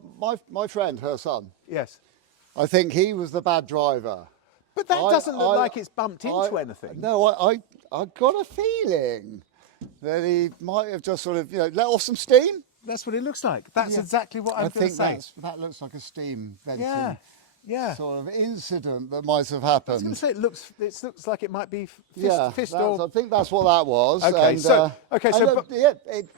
my friend, her son, Yes. I think he was the bad driver. But that doesn't look like it's bumped into anything. No, I got a feeling that he might have just sort of, let off some steam. That's what it looks like. That's Yeah. exactly what I'm I going to think say. that looks like a steam venting Yeah. Yeah. sort of incident that might have I was going to happened. say it looks like it might be fist I or. think that's what that was. Okay, and, so- okay, and so look,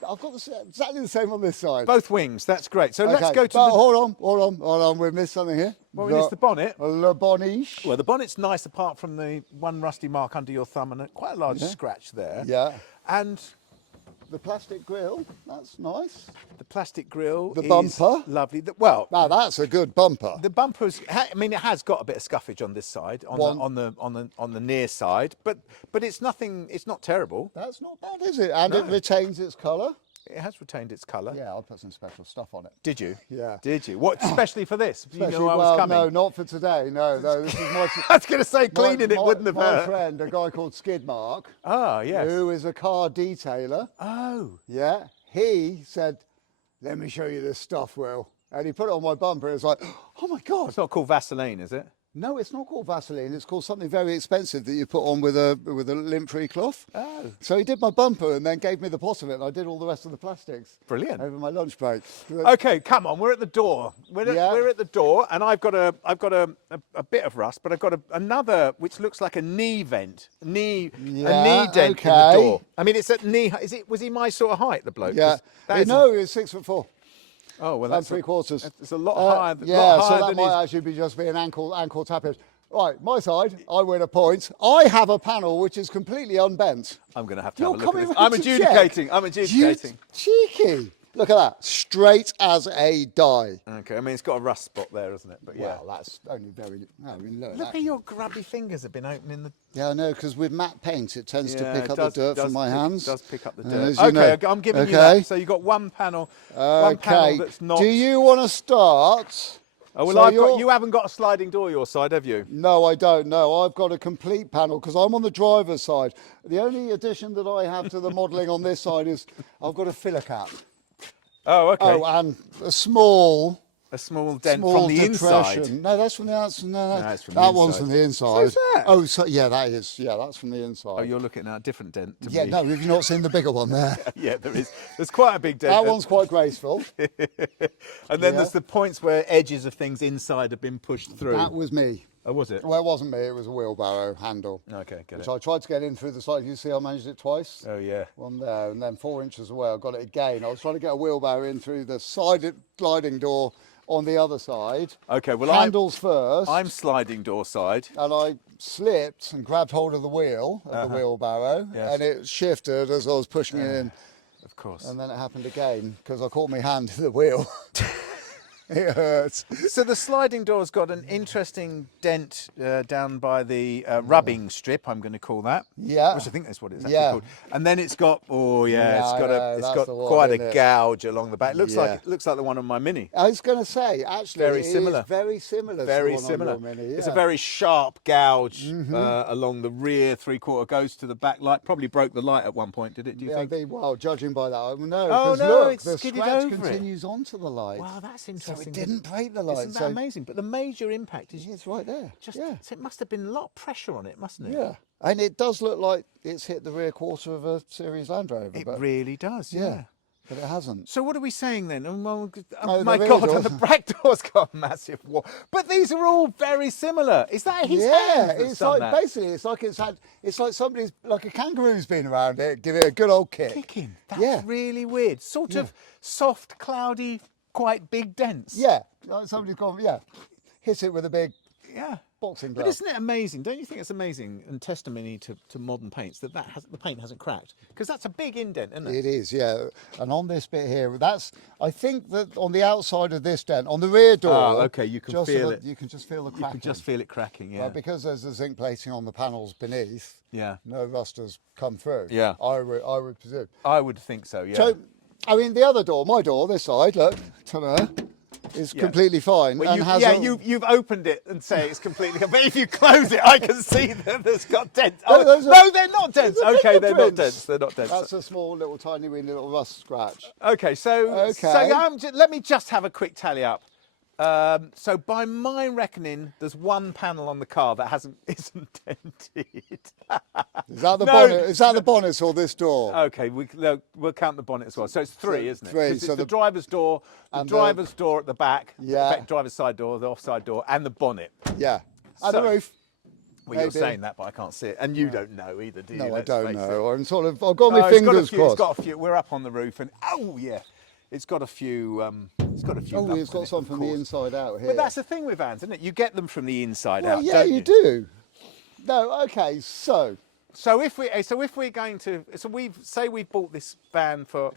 I've got exactly the same on this side. Both wings. That's great. So let's Okay, go to but the. hold on. We missed something here. Well, we missed the bonnet. Le Boniche. Well, the bonnet's nice apart from the one rusty mark under your thumb and quite a large scratch there. Yeah. And The plastic grill. That's nice. the plastic grille. The is bumper? Lovely. Well, Now that's a good bumper. the bumper's. I mean, it has got a bit of scuffage on this side, on the near side, but it's nothing. It's not terrible. That's not bad, is it? And it No. retains its colour. It has retained its colour. Yeah, I'll put some special stuff on it. Did you? Yeah. Did you? What? Especially for this? You Especially, know I was well, coming. no, not for today. No, this is my. I was going to say cleaning it wouldn't have my hurt. friend, a guy called Skidmark, Ah, yes. who is a car detailer. Oh. Yeah, he said, "Let me show you this stuff, Will." And he put it on my bumper. And it's like, oh my god! It's not called Vaseline, is it? No, it's not called Vaseline. It's called something very expensive that you put on with a lint-free cloth. Oh. So he did my bumper and then gave me the pot of it, and I did all the rest of the plastics. Brilliant. Over my lunch break. Okay, come on. We're at the door. We're at the door, and I've got a bit of rust, but I've got another which looks like a knee vent, a knee dent in the okay. door. I mean, it's at knee. Was he my sort of height, the bloke? Yeah. 'Cause No, he was 6'4". Oh well, And that's 3/4. It's a lot higher. Yeah, lot so higher that than might his. actually be just be an ankle tappage. Right, my side, I win a point. I have a panel which is completely unbent. I'm going to have You're a look at coming this. round I'm to adjudicating. check? I'm adjudicating. You cheeky. Look at that, straight as a die. Okay, I mean it's got a rust spot there, isn't it? But yeah. Well, that's only very. No, I mean, look. Look at your grubby fingers have been opening the. Yeah, I know, because with matte paint, it tends to Yeah, pick it up does- the dirt does from my pick- hands. Does pick up the As dirt. you know. Okay, I'm giving you Okay. that. So you've got one panel that's not. Do you want to start? Oh well, So you haven't got a sliding door your side, have you? No, I don't. No, I've got a complete panel because I'm on the driver's side. The only addition that I have to the modelling on this side is I've got a filler cap. Oh, okay. Oh, and a small dent from the depression. inside. No, that's from the outside. No, it's from the that one's inside. from the inside. So is that? Oh, so yeah, that is. Yeah, that's from the inside. Oh, you're looking at a different dent to yeah, me. no, have you not seen the bigger one there? Yeah, there is. There's quite a big dent. That one's quite graceful. And then there's the points where edges of things inside have been pushed through. That was me. Oh, was it? Well, it wasn't me. It was a wheelbarrow handle. Okay, get Which it. I tried to get in through the side. You see, I managed it twice. Oh, yeah. One there, and then 4 inches away, I got it again. I was trying to get a wheelbarrow in through the side sliding door on the other side. Okay, well, handles first. I'm sliding door side. And I slipped and grabbed hold of the wheel of the wheelbarrow, Yes. and it shifted as I was pushing it in. Of course. And then it happened again because I caught my hand to the wheel. It hurts. So the sliding door's got an interesting dent down by the rubbing strip, I'm going to call that. Yeah. Which I think that's what it's actually Yeah. called. And then it's got, Yeah, I know, it's that's got the one, quite isn't a it? gouge along the back. It looks Yeah. like the one on my Mini. I was going to say, actually, Very it similar. is very similar. Very to the one similar. On your Mini, It's a yeah. very sharp gouge along the rear three-quarter, goes to the back light. Probably broke the light at one point, did it? Do you think? Well, judging by that, I no. Oh, 'cause no, look, it's the skidded scratch over it. continues onto the light. Wow, that's So interesting. it didn't break the light. Isn't that amazing? But the major impact is It's right there. just. Yeah. So it must have been a lot of pressure on it, mustn't it? Yeah. And it does look like it's hit the rear quarter of a series Land Rover. It but, really does. Yeah. but it hasn't. So what are we saying then? Oh, well, Oh, my the rear God, door. and the back door's got a massive wall. But these are all very similar. Is that his Yeah, hand that's it's done like that? basically it's like somebody's like a kangaroo's been around it, give it a good old kick. Kicking. That's Yeah. really weird. Sort of soft, cloudy, quite big dents. Yeah, like somebody's gone. Yeah, hit it with a big Yeah. boxing But glove. isn't it amazing? Don't you think it's amazing and testimony to modern paints that the paint hasn't cracked? Because that's a big indent, isn't it? It is, yeah. And on this bit here, I think that on the outside of this dent, on the rear door, okay, you can feel it. You can just feel the You cracking. can just feel it cracking, yeah. But because there's the zinc plating on the panels beneath, Yeah. no rust has come through. Yeah. I would presume. I would think so, yeah. So, I mean, the other door, my door, this side, look, ta-da, is completely fine. Well, and you've opened it and say it's completely. But if you close it, I can see that there's got dents. No, Oh, those are- no, they're not dents. those are Okay, they're not fingerprints. dents. They're not dents. That's a small, little, tiny, wee little rust scratch. Okay, so let me just have a quick tally up. So by my reckoning, there's one panel on the car that isn't dented. Is that the No. bonnet? Is that the bonnet or this door? Okay, we'll count the bonnet as well. So it's three, isn't it? three, 'Cause it's so the the- driver's door, the and driver's door at the back, Yeah. in fact, driver's side door, the offside door, and the bonnet. Yeah. And So- the roof. Well, you're Maybe. saying that, but I can't see it, and you don't know either, do you? No, I Let's don't face know. it. I'm sort of. I've got my Oh, it's got a fingers few- crossed. It's got a few. We're up on the roof, and oh yeah, it's got a few. It's got a few. Oh, lumps it's in got it, some of from the course. inside out here. But that's the thing with vans, isn't it? You get them from the inside well, out. yeah, don't you do. No, okay, so So if we're going to, we've bought this van for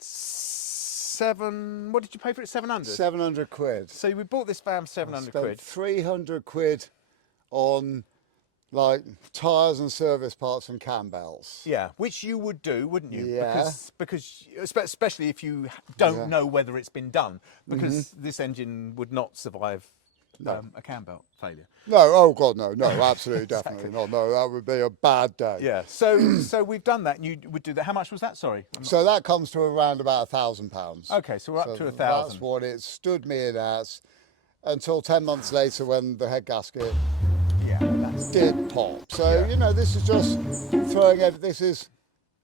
seven. What did you pay for it? 700. 700 quid. So we bought this van for 700 Spent quid. 300 quid on like tyres and service parts and cam belts. Yeah, which you would do, wouldn't you? Yeah. Because especially if you don't Yeah. Mm-hmm. know whether it's been done, because this engine would not survive a cam belt failure. No, oh God, no, absolutely, definitely not. No, that would be a bad day. Yeah. So we've done that, and you would do that. How much was that? Sorry. So that comes to around about £1,000. Okay, so we're up to 1,000. That's what it stood me in as until 10 months later when the head gasket Yeah. That's, did pop. So, you know, this is just throwing this is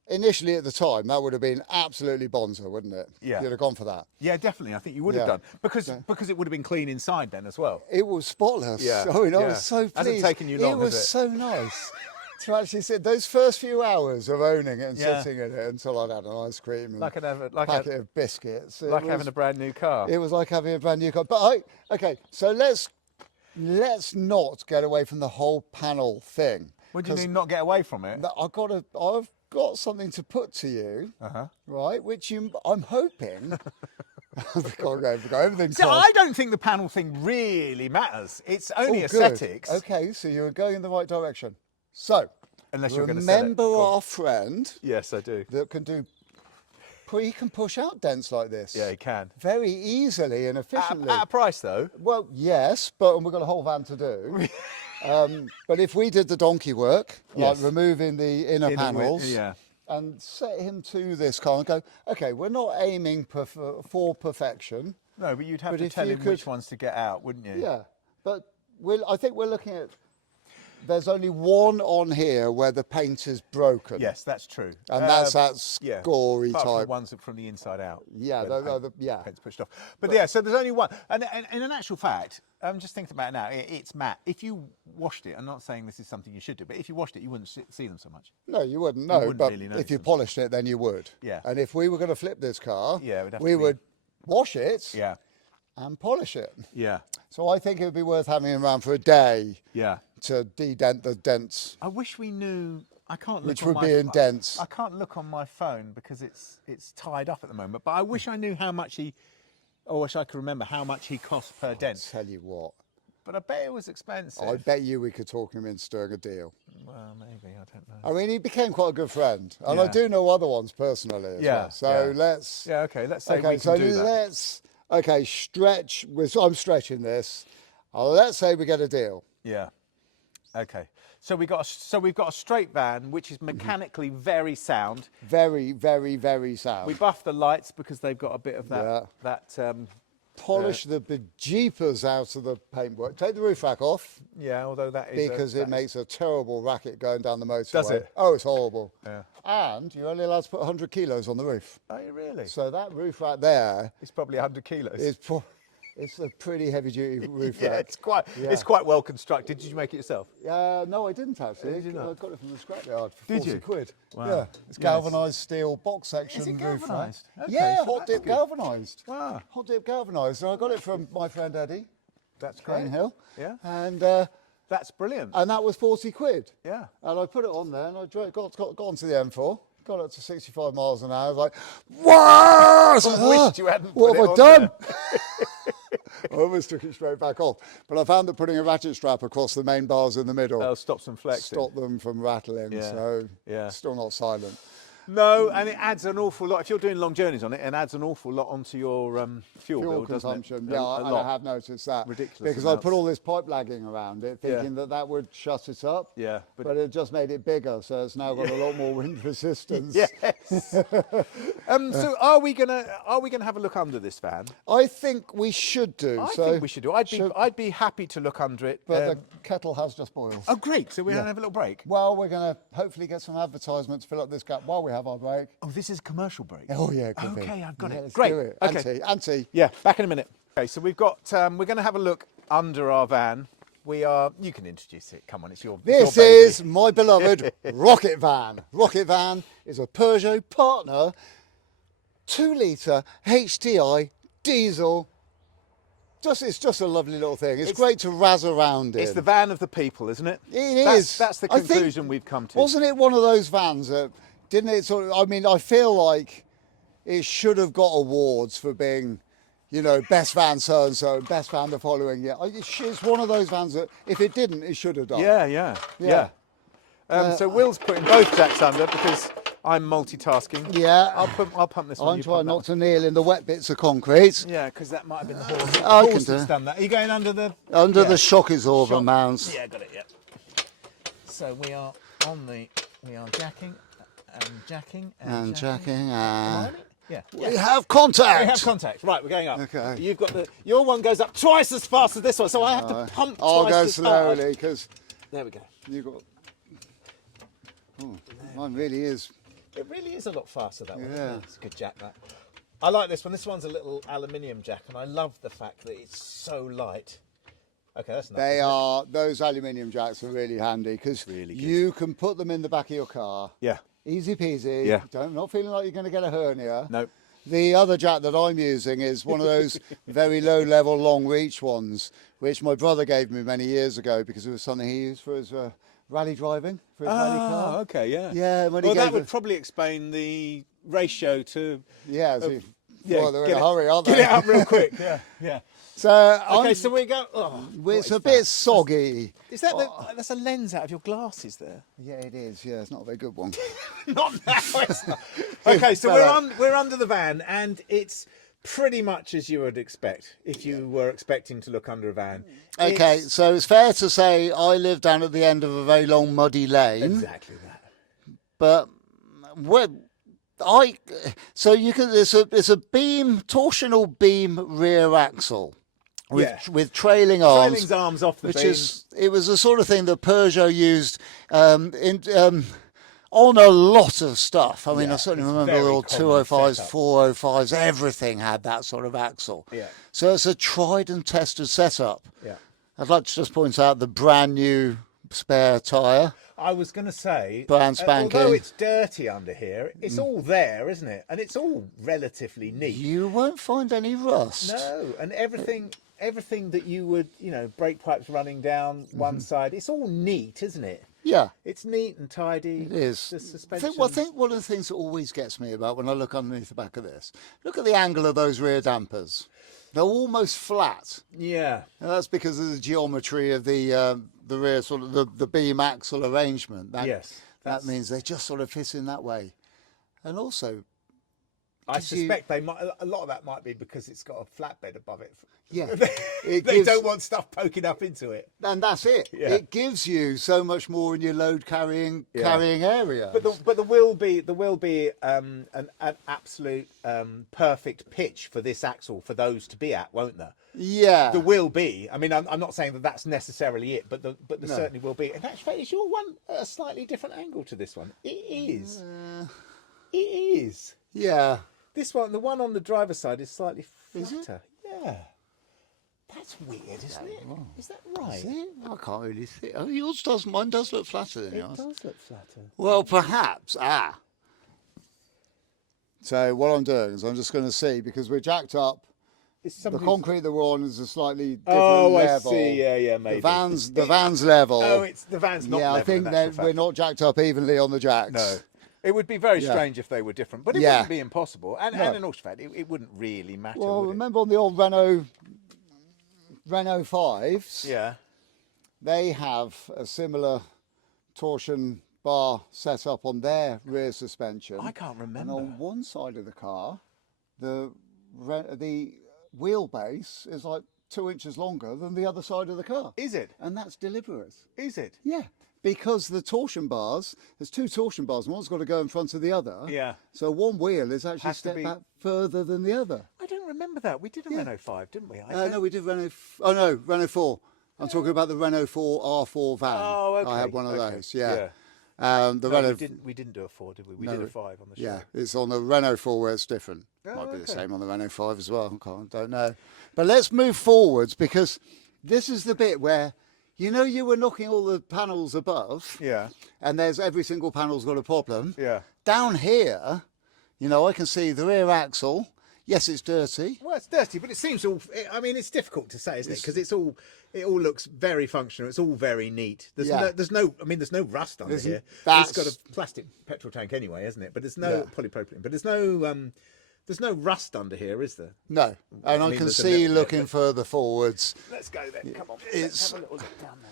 initially at the time that would have been absolutely bonzo, wouldn't it? Yeah. You'd have gone for that. yeah, definitely. I think you would have Yeah. done because it would have been clean inside then as well. It was spotless. Yeah, I mean, I yeah. was so pleased. Hasn't taken you long, it was has it? so nice to actually sit those first few hours of owning it and Yeah. sitting in it until I'd had an ice cream and Like a packet of biscuits. It having a brand new car. It was like having a brand new car. But okay, so let's not get away from the whole panel thing. What do you mean not get away from it? I've got something to put to you, right? Which I'm hoping. I've got to go everything. So I don't think the panel thing really matters. It's only Good. aesthetics. Okay, so you're going in the right direction. So, Unless you're going to sell it. remember Go on. our friend Yes, I do. that can do. He can push out dents like this. Yeah, you can. Very easily and efficiently. At a price though. Well, yes, but we've got a whole van to do. But if we did the donkey work, Yes. like removing the inner panels, Yeah. and set him to this car and go, okay, we're not aiming for perfection. No, but you'd have But to if tell you him which ones to get out, wouldn't you? Yeah, but I think we're looking at. There's only one on here where the paint is broken. Yes, that's true. And that's that yeah. scory Apart from type. the ones from the inside out. Yeah, where the yeah. paint's pushed off. But yeah, so there's only one. And in actual fact, I'm just thinking about it now. It's matte. If you washed it, I'm not saying this is something you should do, but if you washed it, you wouldn't see them so much. No, you wouldn't. No, wouldn't but really notice if you them. polished it, then you would. Yeah. And if we were going to flip this car, Yeah, it would have we to be- would wash it Yeah. and polish it. Yeah. So I think it would be worth having him around for a day Yeah. to de-dent the dents. I wish we knew. I can't look Which on would my be in dents. I can't look on my phone because it's tied up at the moment. But I wish I knew how much I wish I could remember how much he cost per dent. Tell you what, But I bet it was expensive. I bet you we could talk him into doing a deal. Well, maybe I don't know. I mean, he became quite a good friend, and I Yeah. do know other ones personally as Yeah, well. So yeah. let's. Yeah. Okay. Let's say Okay, we can so do that. let's. Okay, stretch. I'm stretching this. Let's say we get a deal. Yeah. Okay. So we've got a straight van which is mechanically very sound. Very, very, very sound. We buff the lights because they've got a bit of that Polish the bejeepers out of the paintwork. Take the roof rack off yeah. Although that is because it makes a terrible racket going down the motorway. Does it? Oh, it's horrible. Yeah. And you're only allowed to put 100 kilos on the roof. Are you really? So that roof rack there It's probably 100 kilos. it's a pretty heavy duty roof yeah, rack. it's quite well constructed. Did you make it yourself? No, I didn't actually. Did you not? I got it from the scrapyard for Did 40 you? quid. Wow. Yeah, it's Nice. galvanised steel box section Is it roof rack. galvanised? Okay, Yeah, so hot that's dip good. galvanised. Wow. Hot dip galvanised. And I got it from my friend Eddie. That's Cane great. Hill. Yeah. And That's brilliant. that was 40 quid. Yeah. And I put it on there and I got onto the M4, got up to 65 miles an hour. I was like, what? I wished you hadn't What put have it I on done? I almost took it straight back off. But I found that putting a ratchet strap across the main bars in the middle That'll stop some flexing. stopped them from rattling. Yeah. So Yeah. still not silent. No, and it adds an awful lot. If you're doing long journeys on it, it adds an awful lot onto your fuel bill, doesn't consumption. it? Yeah, A I lot. have noticed that. Ridiculous Because I amounts. put all this pipe lagging around it, thinking that would shut it up. Yeah, But it just made it bigger, so it's now got a lot more wind resistance. Yes. So are we gonna have a look under this van? I think we should do. I so think we should do. I'd be happy to look under it. But the kettle has just boiled. Oh, great! So we're gonna have a little break. Well, we're going to hopefully get some advertisement to fill up this gap while we have our break. Oh, this is a commercial break. Oh yeah, could be. Okay, I've got Yeah, it. let's Great. do it. Okay. Auntie. Yeah, back in a minute. Okay, so we've got. We're going to have a look under our van. We are. You can introduce it. Come on, it's your. This your baby. is my beloved Rocket Van. Rocket Van is a Peugeot partner 2-litre HDI diesel. It's just a lovely little thing. It's great to razz around in. It's the van of the people, isn't it? It That's, is. That's the I think- conclusion we've come to. Wasn't it one of those vans that didn't it sort of? I mean, I feel like it should have got awards for being, best van so and so, best van the following year. It's one of those vans that if it didn't, it should have done. Yeah. So Will's putting both jacks under because I'm multitasking. Yeah. I'll pump this one. I'm you trying pump that not to kneel in the wet bits of concrete. one. Yeah, because that might have been the horse. The I can horse do that's it. done that. Are you going under the? Under Yeah. the shock absorber Shock. mounts. Yeah, got it. Yeah. So we are jacking and jacking And jacking Am I and on it? Yeah. we have contact. We have contact. Right, we're going up. Okay. You've got your one goes up twice as fast as this one, so I have to pump I'll twice go as hard. slowly because There we go. you got. Oh, mine really is. It really is a lot faster, that one. Yeah. Isn't it? It's a good jack, that. I like this one. This one's a little aluminium jack, and I love the fact that it's so light. Okay, that's enough. isn't it? Those aluminium jacks are really handy because Really good. you can put them in the back of your car. Yeah. Easy peasy. Yeah. Not feeling like you're going to get a hernia. No. The other jack that I'm using is one of those very low level, long reach ones, which my brother gave me many years ago because it was something he used for his rally driving, for his rally car. Okay, yeah. Yeah, when he Well, that gave would it- probably explain the ratio to. Yeah, so Yeah, well, they're in get a it- hurry, aren't they? Get it up real quick. Yeah. So Okay, so we go. Oh, what it's is a that? bit soggy. Is that that's a lens out of your glasses there? Yeah, it is. Yeah, it's not a very good one. Not now. It's not. Okay, so we're under the van, and it's pretty much as you would expect if you were expecting to look under a van. Okay, It's so it's fair to say I live down at the end of a very long muddy lane, exactly that. but it's a torsional beam rear axle with trailing arms. Trailing's arms off the Which beam. it was the sort of thing that Peugeot used on a lot of stuff. I mean, Yeah, I certainly it's remember very all common 205s, setup. 405s, everything had that sort of axle. Yeah. So it's a tried and tested setup. Yeah. I'd like to just point out the brand new spare tyre. I was going to say, Brand spanking. although it's dirty under here, it's all there, isn't it? And it's all relatively neat. You won't find any rust. No, and everything that you would, brake pipes running down one side, it's all neat, isn't it? Yeah, It's neat and tidy. it is. The I suspension. think one of the things that always gets me about when I look underneath the back of this, look at the angle of those rear dampers. They're almost flat. Yeah. And that's because of the geometry of the rear, sort of the beam axle arrangement. Yes, That that's- means they just sort of fit in that way. And also, I gives you- suspect a lot of that might be because it's got a flatbed above it. yeah, they it gives- don't want stuff poking up into it. and that's it. Yeah. It gives you so much more in your load carrying area. But there will be an absolute perfect pitch for this axle for those to be at, won't there? yeah, There will be. I mean, I'm not saying that that's necessarily it, but there certainly will be. In actually, is your one at a slightly different angle to this one? It is. It is. yeah. This one, the one on the driver's side, is slightly Is it? flatter. Yeah. That's weird, isn't it? Is that right? Is it? I can't really see. Oh, yours does. Mine does look flatter than It yours. does look flatter. Well, perhaps. So what I'm doing is I'm just going to see, because we're jacked up Is The somebody's... concrete that we're on is a slightly different Oh, level. I see. Yeah, yeah, maybe. The van's level. Oh, it's the van's not Yeah, level. I think in that actual we're fact. not jacked up evenly on the jacks. No. It would be very Yeah. strange if they were different, but it Yeah. wouldn't be impossible. And, No. and in actual fact, it wouldn't really matter, Well, would it? remember on the old Renault 5s, Yeah. they have a similar torsion bar set up on their rear suspension. I can't remember. And on one side of the car, the wheelbase is like 2 inches longer than the other side of the car. Is it? And that's deliberate. Is it? Yeah, because the torsion bars, there's 2 torsion bars, and one's got to go in front of the other. Yeah. So one wheel is actually Has to stepped be- back further than the other. I don't remember that. We did a Renault 5, didn't we? No, we did Renault. Oh no, Renault 4. I'm talking about the Renault 4 R4 van. Oh, okay. I had one of okay. those. Yeah. The No, Renault. we didn't do a 4, did we? We did a 5 on the show. Yeah, it's on the Renault 4 where it's different. Oh, Might be the okay. same on the Renault 5 as well. Don't know. But let's move forwards, because this is the bit where, you know, you were knocking all the panels above. Yeah. And there's every single panel's got a problem. Yeah. Down here, you know, I can see the rear axle. Yes, it's dirty. Well, it's dirty, but it seems all. I mean, it's difficult to say, isn't it? Because it all looks very functional. It's all very neat. There's Yeah. no. I mean, there's no rust under here. that's- It's got a plastic petrol tank anyway, isn't it? But there's no Yeah. polypropylene. But there's no rust under here, is there? No. And I mean, can there's a see little bit, looking but- further forwards. Let's go then. Come on. It's- Let's have a little look down there.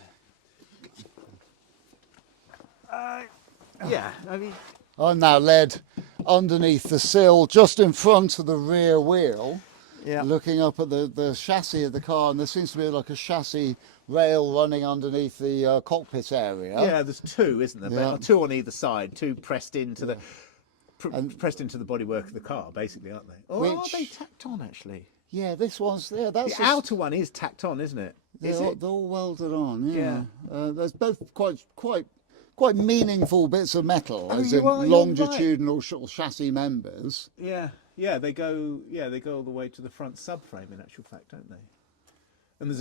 Yeah. I mean. I'm now led underneath the sill, just in front of the rear wheel, Yeah. looking up at the chassis of the car, and there seems to be like a chassis rail running underneath the cockpit area. Yeah, there's 2, isn't there? Yeah. 2 on either side, 2 pressed into the pressed into the bodywork of the car, basically, aren't they? Or are Which- they tacked on actually? Yeah, this one's there. That's The outer one is tacked on, isn't it? Is it? they're all welded on. Yeah. There's both quite meaningful bits of metal, as in you're right. longitudinal chassis members. Yeah, they go all the way to the front subframe. In actual fact, don't they? And there's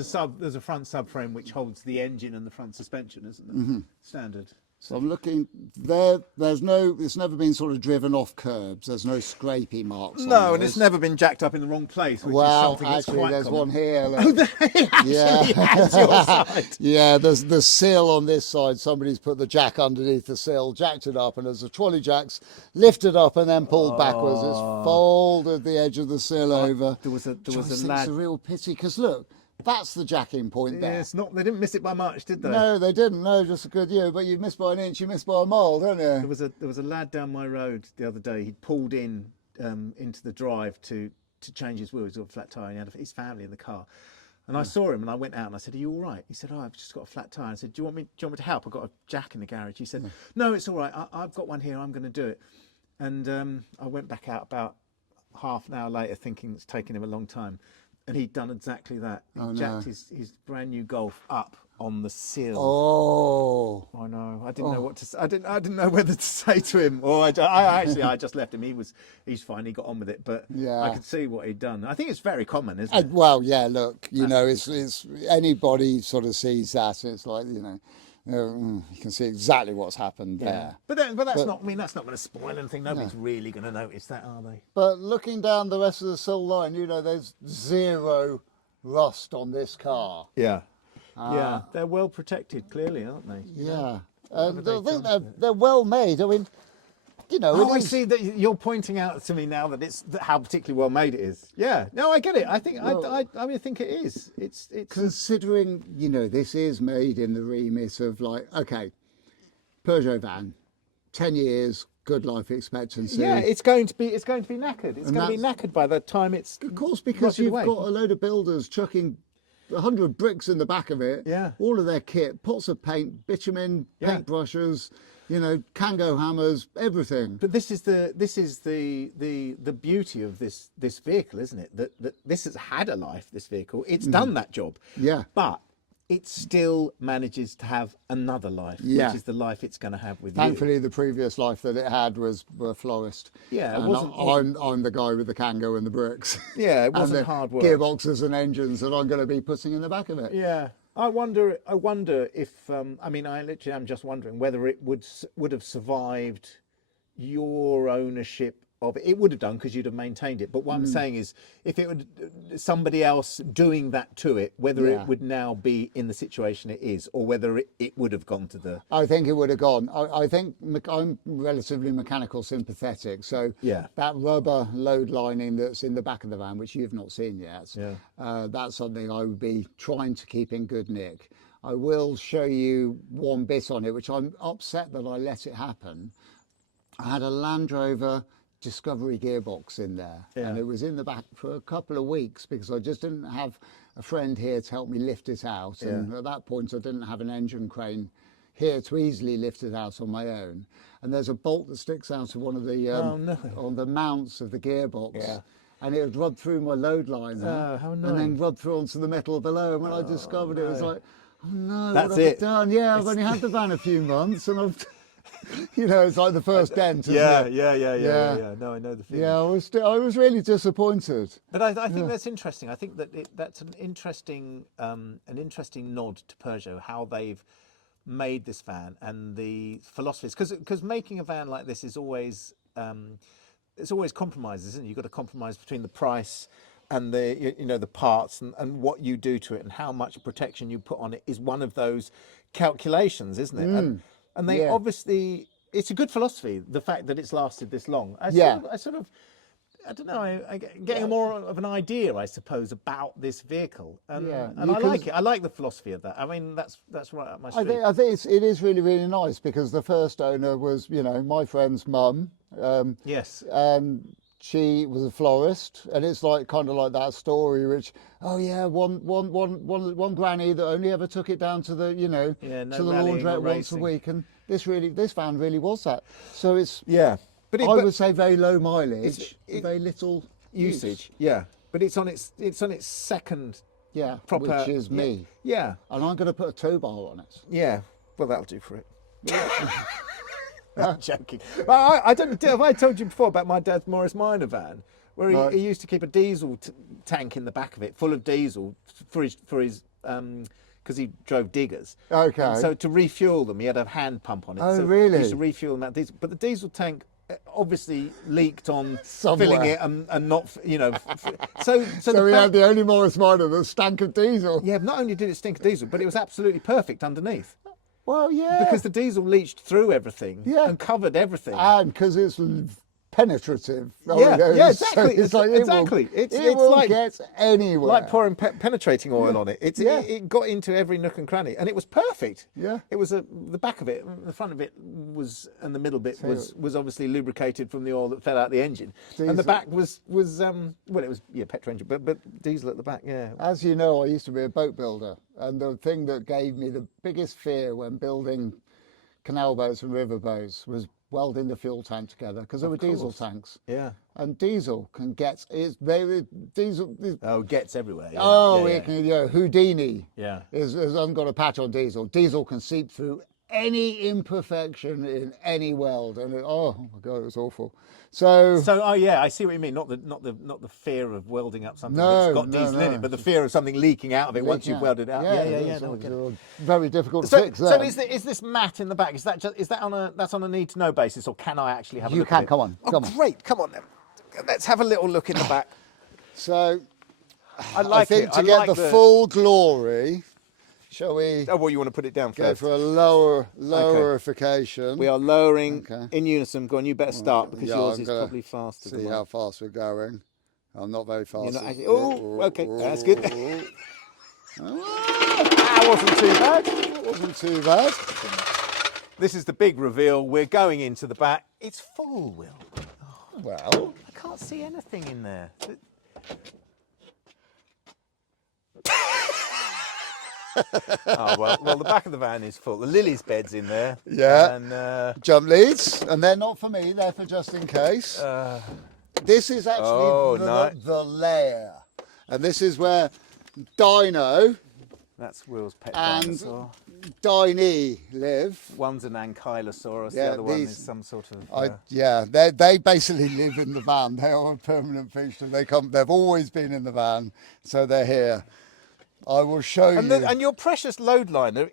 a front subframe which holds the engine and the front suspension, isn't there? Standard. So I'm looking there. It's never been sort of driven off curbs. There's no scrapey marks. No, on and those. it's never been jacked up in the wrong place, which is Well, something that's actually, quite there's common. one here. Oh, Look. yeah. Has your side. Yeah, there's the sill on this side. Somebody's put the jack underneath the sill, jacked it up, and as the trolley jacks lifted up and then pulled backwards, it's folded the edge of the sill over. There was a Which I lad. think it's a real pity, because look, that's the jacking point Yeah, there. it's not. They didn't miss it by much, did they? No, they didn't. No, just a good year. But you missed by an inch, you missed by a mile, don't There you? was a lad down my road the other day. He'd pulled in into the drive to change his wheels. He's got a flat tyre. And he had his family in the car. And I saw him and I went out and I said, "Are you all right?" He said, "Oh, I've just got a flat tyre." I said, "Do you want me to help? I've got a jack in the garage." He said, "No, it's all right. I've got one here. I'm going to do it." And I went back out about half an hour later, thinking it's taken him a long time. And he'd done exactly that. He jacked his brand new Golf up on the sill. Oh. I know. I didn't know what to say. I didn't know whether to say to him, or I just left him. He's fine. He got on with it. But Yeah. I could see what he'd done. I think it's very common, isn't it? Well, yeah. Look, you know, it's anybody sort of sees that. It's like, you know, you can see exactly what's happened there. But that's not. I mean, that's not going to spoil anything. Nobody's really going to notice that, are they? But looking down the rest of the sill line, you know, there's zero rust on this car. Yeah. Yeah. They're well protected, clearly, aren't they? Yeah. Whatever And I they've think done. they're well made. I mean, you know, Oh, it I is- see that you're pointing out to me now that it's how particularly well made it is. Yeah, no, I get it. I think I think it is. It's considering, you know, this is made in the remit of like, okay, Peugeot van, 10 years, good life expectancy. yeah. It's going to be knackered. It's going to be knackered by the time it's. Of course, because rotted you've away. got a load of builders chucking 100 bricks in the back of it. Yeah. All of their kit, pots of paint, bitumen, Yeah. paint brushes, you know, Kango hammers, everything. But this is the beauty of this vehicle, isn't it? That this has had a life. This vehicle, it's done that job. Yeah. But it still manages to have another life, Yeah. which is the life it's going to have with you. Thankfully, the previous life that it had was a florist. Yeah, it And wasn't- I'm the guy with the Kango and the bricks. Yeah, it and wasn't the hard work. gearboxes and engines that I'm going to be putting in the back of it. Yeah, I wonder if I mean, I literally am just wondering whether it would have survived your ownership of it. It would have done because you'd have maintained it. But what I'm saying is, if it would somebody else doing that to it, whether Yeah. it would now be in the situation it is, or whether it would have gone to the. I think it would have gone. I think I'm relatively mechanical sympathetic, so Yeah. that rubber load lining that's in the back of the van, which you've not seen yet, Yeah. that's something I would be trying to keep in good nick. I will show you one bit on it, which I'm upset that I let it happen. I had a Land Rover Discovery gearbox in there, Yeah. and it was in the back for a couple of weeks because I just didn't have a friend here to help me lift it out, and at that point I didn't have an engine crane here to easily lift it out on my own. And there's a bolt that sticks out of one of the on the mounts of the gearbox. Yeah. And it had rubbed through my load liner, Oh, how and annoying. then rubbed through onto the metal below. And when I discovered it, it was like, oh no, That's what have I it. done? Yeah, I've only had the van a few months, and I've, it's like the first dent. Isn't Yeah, it? yeah. No, I know the feeling. Yeah, I was really disappointed. But I think that's interesting. I think that that's an interesting nod to Peugeot, how they've made this van and the philosophies. Because making a van like this is always it's always compromises, isn't it? You've got to compromise between the price and the parts and what you do to it and how much protection you put on it is one of those calculations, isn't it? And they obviously, it's a good philosophy, the fact that it's lasted this long. I don't know, I getting more of an idea, I suppose, about this vehicle, and I like it. I like the philosophy of that. I mean, that's right up my street. I think it is really, really nice because the first owner was, my friend's mum. Yes. And she was a florist, and it's kind of like that story, which, one granny that only ever took it down to the, to the laundrette once a week, and this van really was that. So it's but I would say very low mileage, very little usage. Yeah, but it's on its second. Yeah, proper, which is me. Yeah, and I'm going to put a tow bar on it. Yeah, well that'll do for it. I'm joking. Well, I don't. Have I told you before about my dad's Morris Minor van, where he used to keep a diesel tank in the back of it, full of diesel for his because he drove diggers. Okay. And so to refuel them, he had a hand pump on it. Oh, so really? He used to refuel them at diesel, but the diesel tank obviously leaked on Somewhere. filling it and not, So we had the only Morris Minor that stank of diesel. Yeah, not only did it stink of diesel, but it was absolutely perfect underneath. Well, yeah. Because the diesel leached through everything and covered everything. And because it's penetrative. Exactly. So it's like, exactly. It will like get anywhere. Like pouring penetrating oil on it. It got into every nook and cranny, and it was perfect. Yeah. It was the back of it, the front of it was, and the middle bit was obviously lubricated from the oil that fell out the engine, Diesel. and the back was it was petrol engine, but diesel at the back. Yeah. As you know, I used to be a boat builder, and the thing that gave me the biggest fear when building canal boats and river boats was welding the fuel tank together, because there were diesel tanks. Yeah. And diesel can get gets everywhere. Yeah. It can, Houdini. Yeah. Hasn't got a patch on diesel. Diesel can seep through any imperfection in any weld, and oh my god, it was awful. So I see what you mean. Not the fear of welding up something that's got diesel in it, but the fear of something leaking out of it once you've welded it out. Yeah. No, very difficult to fix. So is this mat in the back? Is that on a need to know basis, or can I actually have a look at it? You can. Come on. Great. Come on then. Let's have a little look in the back. So I think to get the full glory. Shall we? Oh, well, you want to put it down first? Go for a lowerification. We are lowering in unison. Go on, you better start because yours is probably faster. See how fast we're going. I'm not very fast. Okay, that's good. That wasn't too bad. This is the big reveal. We're going into the back. It's full, Will. Oh, well, I can't see anything in there. Well, the back of the van is full. The Lily's bed's in there. Yeah. And jump leads, and they're not for me. They're for just in case. This is actually the lair, and this is where Dino. That's Will's pet and dinosaur. Diney live. One's an ankylosaurus. Yeah, the other one is some sort of. They basically live in the van. They are a permanent fixture. They've always been in the van, so they're here. I will show you. And your precious load liner,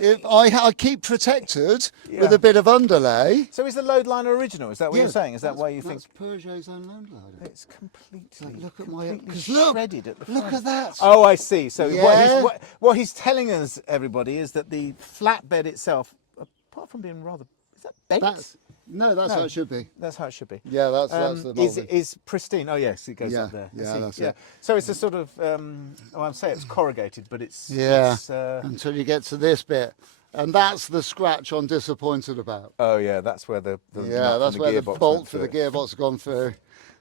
I keep protected with Yeah. a bit of underlay. So is the load liner original? Is that what you're saying? Is that why you think that's Peugeot's own load liner? it's completely, Look at my, completely 'cause look, shredded at the look front? at that. Oh, I see. So Yeah. what he's telling us, everybody, is that the flatbed itself, apart from being rather, is that bent? That's how it should be. That's how it should be. Yeah, that's the moulding. is pristine. Oh yes, it goes Yeah, up there. I yeah, see. that's yeah. it. So it's a sort of, I'd say it's corrugated, but it's Yeah, It's, until you get to this bit. And that's the scratch I'm disappointed about. oh yeah, that's where the nut Yeah, from that's where the gearbox bolt went for the through. gearbox has gone through.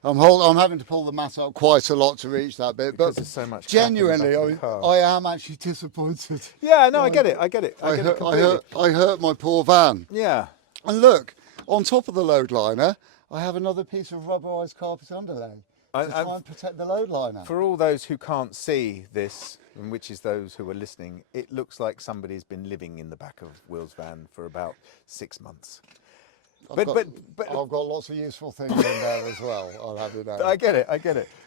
I'm having to pull the mat up quite a lot to reach that bit, Because but there's so much crap in the back genuinely, of the car. I am actually disappointed. Yeah, no, I get it. I get it. I get it hurt, completely. I hurt my poor van. Yeah. And look, on top of the load liner, I have another piece of rubberised carpet underlay to try and protect the load liner. For all those who can't see this, and which is those who are listening, it looks like somebody's been living in the back of Will's van for about 6 months. I've got lots of useful things in there as well. I'll have you know. I get it.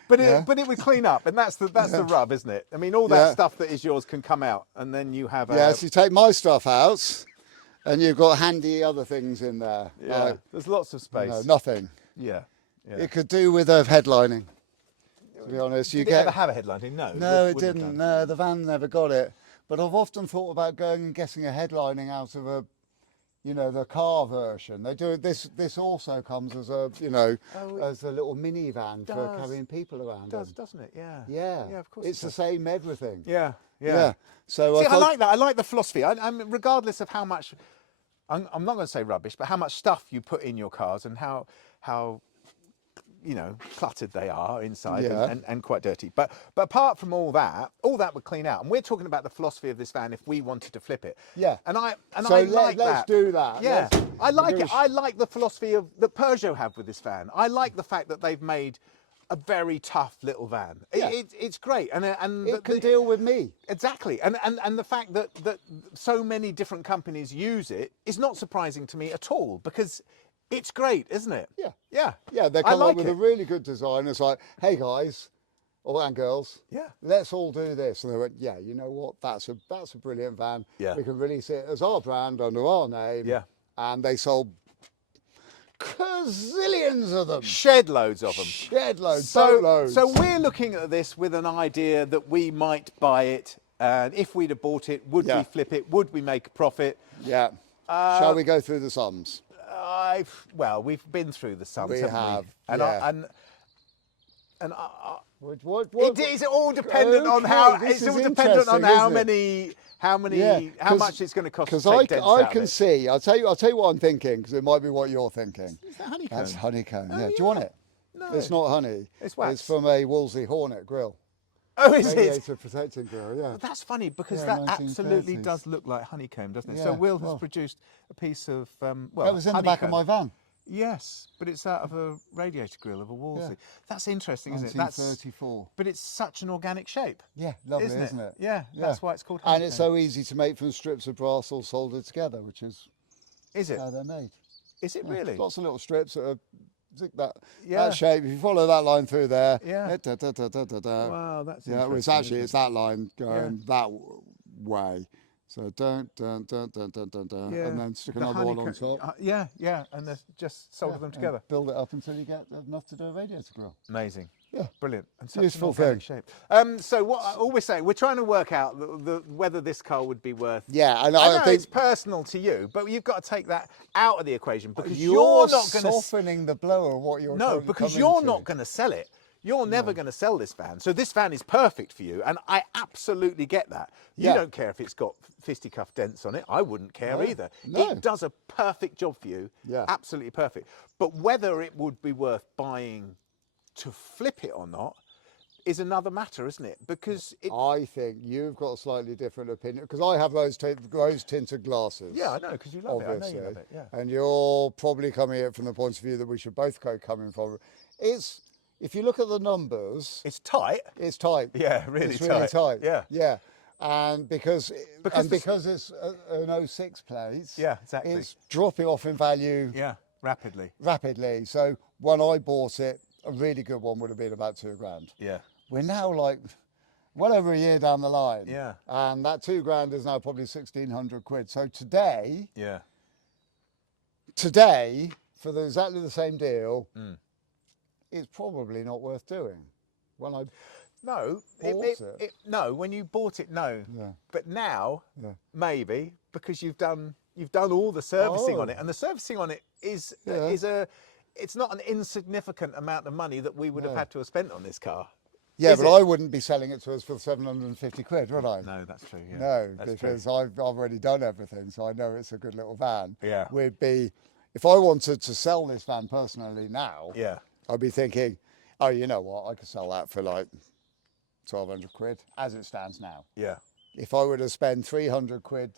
But Yeah. it would clean up, and that's the rub, isn't it? I mean, all that stuff that is yours can come out, and then you have Yes, you take my stuff out, and you've got handy other things in there. yeah. Like, There's lots of space. nothing. Yeah. Yeah. It could do with a headlining. To be honest, Did it ever have a headlining? No. No, it wouldn't have didn't. done. No, the van never got it. But I've often thought about going and getting a headlining out of a, the car version. They do it. This also comes as a, as a little minivan for does. carrying people around. It does, in. doesn't it? Yeah. Yeah. Yeah, of course. It's it the does. same everything. Yeah. Yeah. So See, I thought- like that. I like the philosophy. I'm regardless of how much, I'm not going to say rubbish, but how much stuff you put in your cars and how cluttered they are inside Yeah. and quite dirty. But apart from all that would clean out. And we're talking about the philosophy of this van if we wanted to flip it. Yeah. And I So like that. let's do that. Yeah. I like do it. I like the philosophy that Peugeot have with this van. I like the fact that they've made a very tough little van. Yeah. It's great. And It can deal with me. Exactly, and the fact that so many different companies use it is not surprising to me at all, because it's great, isn't it? Yeah. Yeah. Yeah, they I come like up with it. a really good design. It's like, hey guys, and girls, Yeah. let's all do this. And they went, yeah, you know what? That's a brilliant van. Yeah. We can release it as our brand under our name. Yeah. And they sold gazillions of them. Shed loads of them. Shed loads, boatloads. So we're looking at this with an idea that we might buy it, and if we'd have bought it, would Yeah. we flip it? Would we make a profit? Yeah. Shall we go through the sums? Well, we've been through the sums, We haven't have, we? And yeah. It is all dependent on Okay, how. this It's all is dependent on interesting, how much it's going to cost to Because take dents I out can of it. see. I'll tell you what I'm thinking, because it might be what you're thinking. Is that honeycomb? That's honeycomb. Oh, yeah. Do you want it? No. It's not honey. It's wax. It's from a Wolseley Hornet grill. Oh, is it? Radiator protecting grill. Yeah. But that's funny, because Yeah, that absolutely 1930s. does look like honeycomb, doesn't it? Yeah, So Will has well. produced a piece of That was in the back of honeycomb. my van. Yes, but it's out of a radiator grill of a Wolseley. Yeah. That's interesting, isn't it? 1934. But it's such an organic shape. Yeah, lovely, isn't isn't it? Yeah, that's why it's called And it's honeycomb. so easy to make from strips of brass all soldered together, which is Is it? how they're made. Is it really? Lots of little strips that are Yeah. that shape. If you follow that line through there, Yeah. da, da, da, da, da, da. Wow, that's Yeah, well, it's interesting, actually isn't it's that line going Yeah. that way. So dun, dun, and then stick The another one on honeycomb- top. yeah, and they've just soldered Yeah, them and together. build it up until you get enough to do a radiator grill. Amazing. Yeah. Brilliant. And such Useful an organic thing. shape. So all we're saying, we're trying to work out whether this car would be worth. Yeah, and I know I think it's personal to you, but you've got to take that out of the equation, because you're you're not going to. softening the blow of what you're No, trying to because come you're into. not going to sell it. You're never going to sell this van. So this van is perfect for you, and I absolutely get that. You Yeah. don't care if it's got fisticuff dents on it. I wouldn't care No, either. no. It does a perfect job for you. Yeah. Absolutely perfect. But whether it would be worth buying to flip it or not is another matter, isn't it? Because I think you've got a slightly different opinion, because I have rose tinted glasses. yeah, I know, because you love obviously. it. I know you love it. Yeah. And you're probably coming at it from the point of view that we should both go coming from. If you look at the numbers, It's tight. it's tight. Yeah, really It's really tight. Yeah. Yeah. And because Because it's an 06 plate, Yeah, exactly. it's dropping off in value Yeah, rapidly. rapidly. So when I bought it, a really good one would have been about £2,000. Yeah. We're now well over a year down the line. Yeah. And that 2 grand is now probably 1,600 quid. So today, Yeah. for exactly the same deal, it's probably not worth doing. When I No, bought no. When you bought it, no. Yeah. But now, Yeah. maybe because you've done all the servicing on Oh. it, and the servicing on it is Yeah. it's not an insignificant amount of money that we would have had to have spent on this car. Yeah, Is but it? I wouldn't be selling it to us for 750 quid, would I? No, that's true. Yeah. No, That's because true. I've already done everything, so I know it's a good little van. Yeah. We'd be, if I wanted to sell this van personally now, Yeah. I'd be thinking, oh, you know what, I could sell that for like 1,200 quid as it stands now. Yeah. If I were to spend 300 quid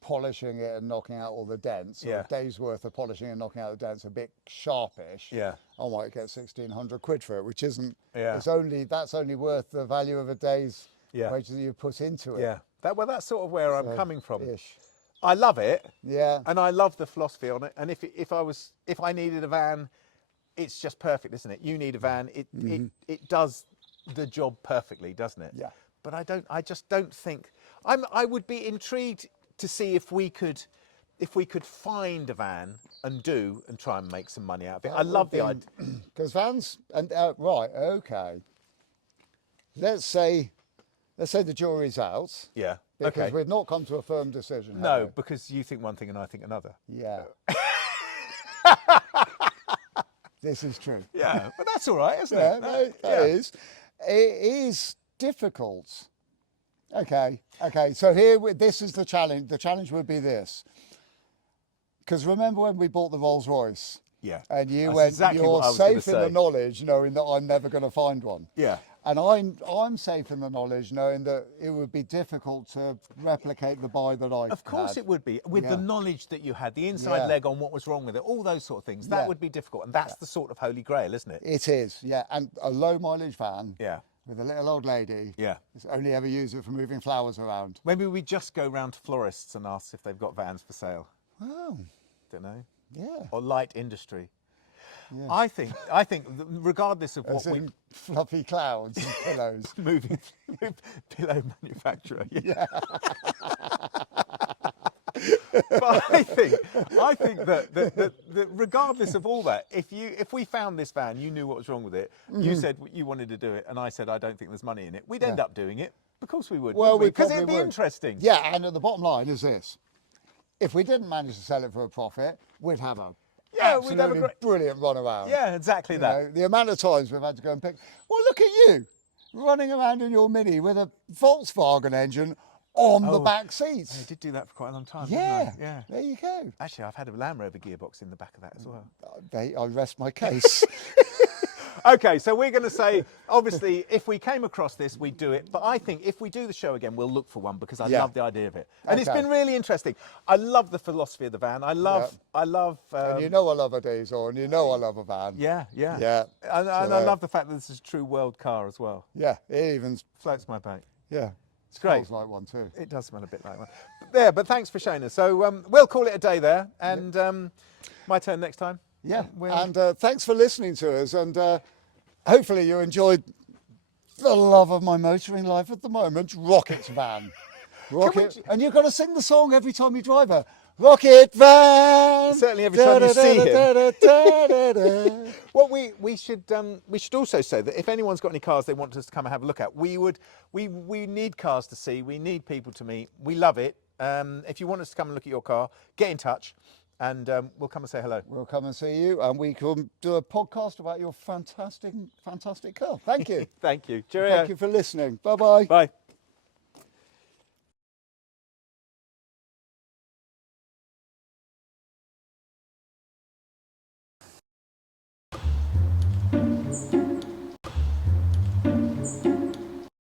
polishing it and knocking out all the dents, or Yeah. a day's worth of polishing and knocking out the dents, a bit sharpish, Yeah. I might get 1,600 quid for it, which isn't, Yeah. that's only worth the value of a day's Yeah. wages that you put into it. Yeah. That's sort of where I'm coming from. Ish. I love it. Yeah. And I love the philosophy on it. And if I needed a van, it's just perfect, isn't it? You need a van. It does the job perfectly, doesn't it? Yeah. But I just don't think I would be intrigued to see if we could find a van and try and make some money out of it. I love the idea. Because vans and right, okay. Let's say the jury's out. Yeah. Because Okay. we've not come to a firm decision. have No, we? because you think one thing and I think another. Yeah. This is true. Yeah, but that's all right, isn't Yeah, it? that is. It is difficult. Okay. So this is the challenge. The challenge would be this. Because remember when we bought the Rolls Royce? Yeah. And you That's went, exactly what I you're was gonna safe in the say. knowledge knowing that I'm never going to find one. Yeah. And I'm safe in the knowledge knowing that it would be difficult to replicate the buy that I Of course had. it would be, with the Yeah. knowledge that you had, the inside Yeah. leg on what was wrong with it, all those sort of things. That Yeah. would be difficult, and that's the sort of holy grail, isn't it? It is, yeah. And a low mileage van Yeah. with a little old lady. Yeah. It's only ever use it for moving flowers around. Maybe we just go round to florists and ask if they've got vans for sale. Oh, Don't know. yeah. Or light industry. Yeah. I think regardless of As what we in fluffy clouds and pillows. moving pillow manufacturer. Yeah. But I think that regardless of all that, if we found this van, you knew what was wrong with it, you said you wanted to do it, and I said I don't think there's money in it, we'd end up doing it. Of course we would. Well, we because probably it'd be would. interesting. Yeah, and at the bottom line is this. If we didn't manage to sell it for a profit, we'd have a Yeah, we'd have a absolutely brilliant run around. Yeah, exactly You that. know, the amount of times we've had to go and pick. Well, look at you running around in your Mini with a Volkswagen engine on the back seats. I did do that for quite a long time. Yeah, Didn't I? Yeah. there you go. Actually, I've had a Land Rover gearbox in the back of that as well. I rest my case. Okay, so we're going to say, obviously, if we came across this, we'd do it. But I think if we do the show again, we'll look for one because I Yeah. love the idea of it. And it's Okay. been really interesting. I love the philosophy of the van. I love. And you know I love a diesel, and you know I love a van. Yeah. Yeah. And I So, love the fact that this is a true world car as well. Yeah, it even, Floats my boat. yeah. It's great. Smells like one too. It does smell a bit like one. But thanks for showing us. So we'll call it a day there. And my turn next time. Yeah, We'll- and thanks for listening to us, and hopefully you enjoyed the love of my motoring life at the moment, Rocket's van. Rocket, and you've got to sing the song every time you drive her. Rocket van. Certainly every time you see him. Well, we should also say that if anyone's got any cars they want us to come and have a look at, we need cars to see. We need people to meet. We love it. If you want us to come and look at your car, get in touch, and we'll come and say hello. We'll come and see you, and we can do a podcast about your fantastic car. Thank you. Thank you. Cheerio. Thank you for listening. Bye-bye. Bye.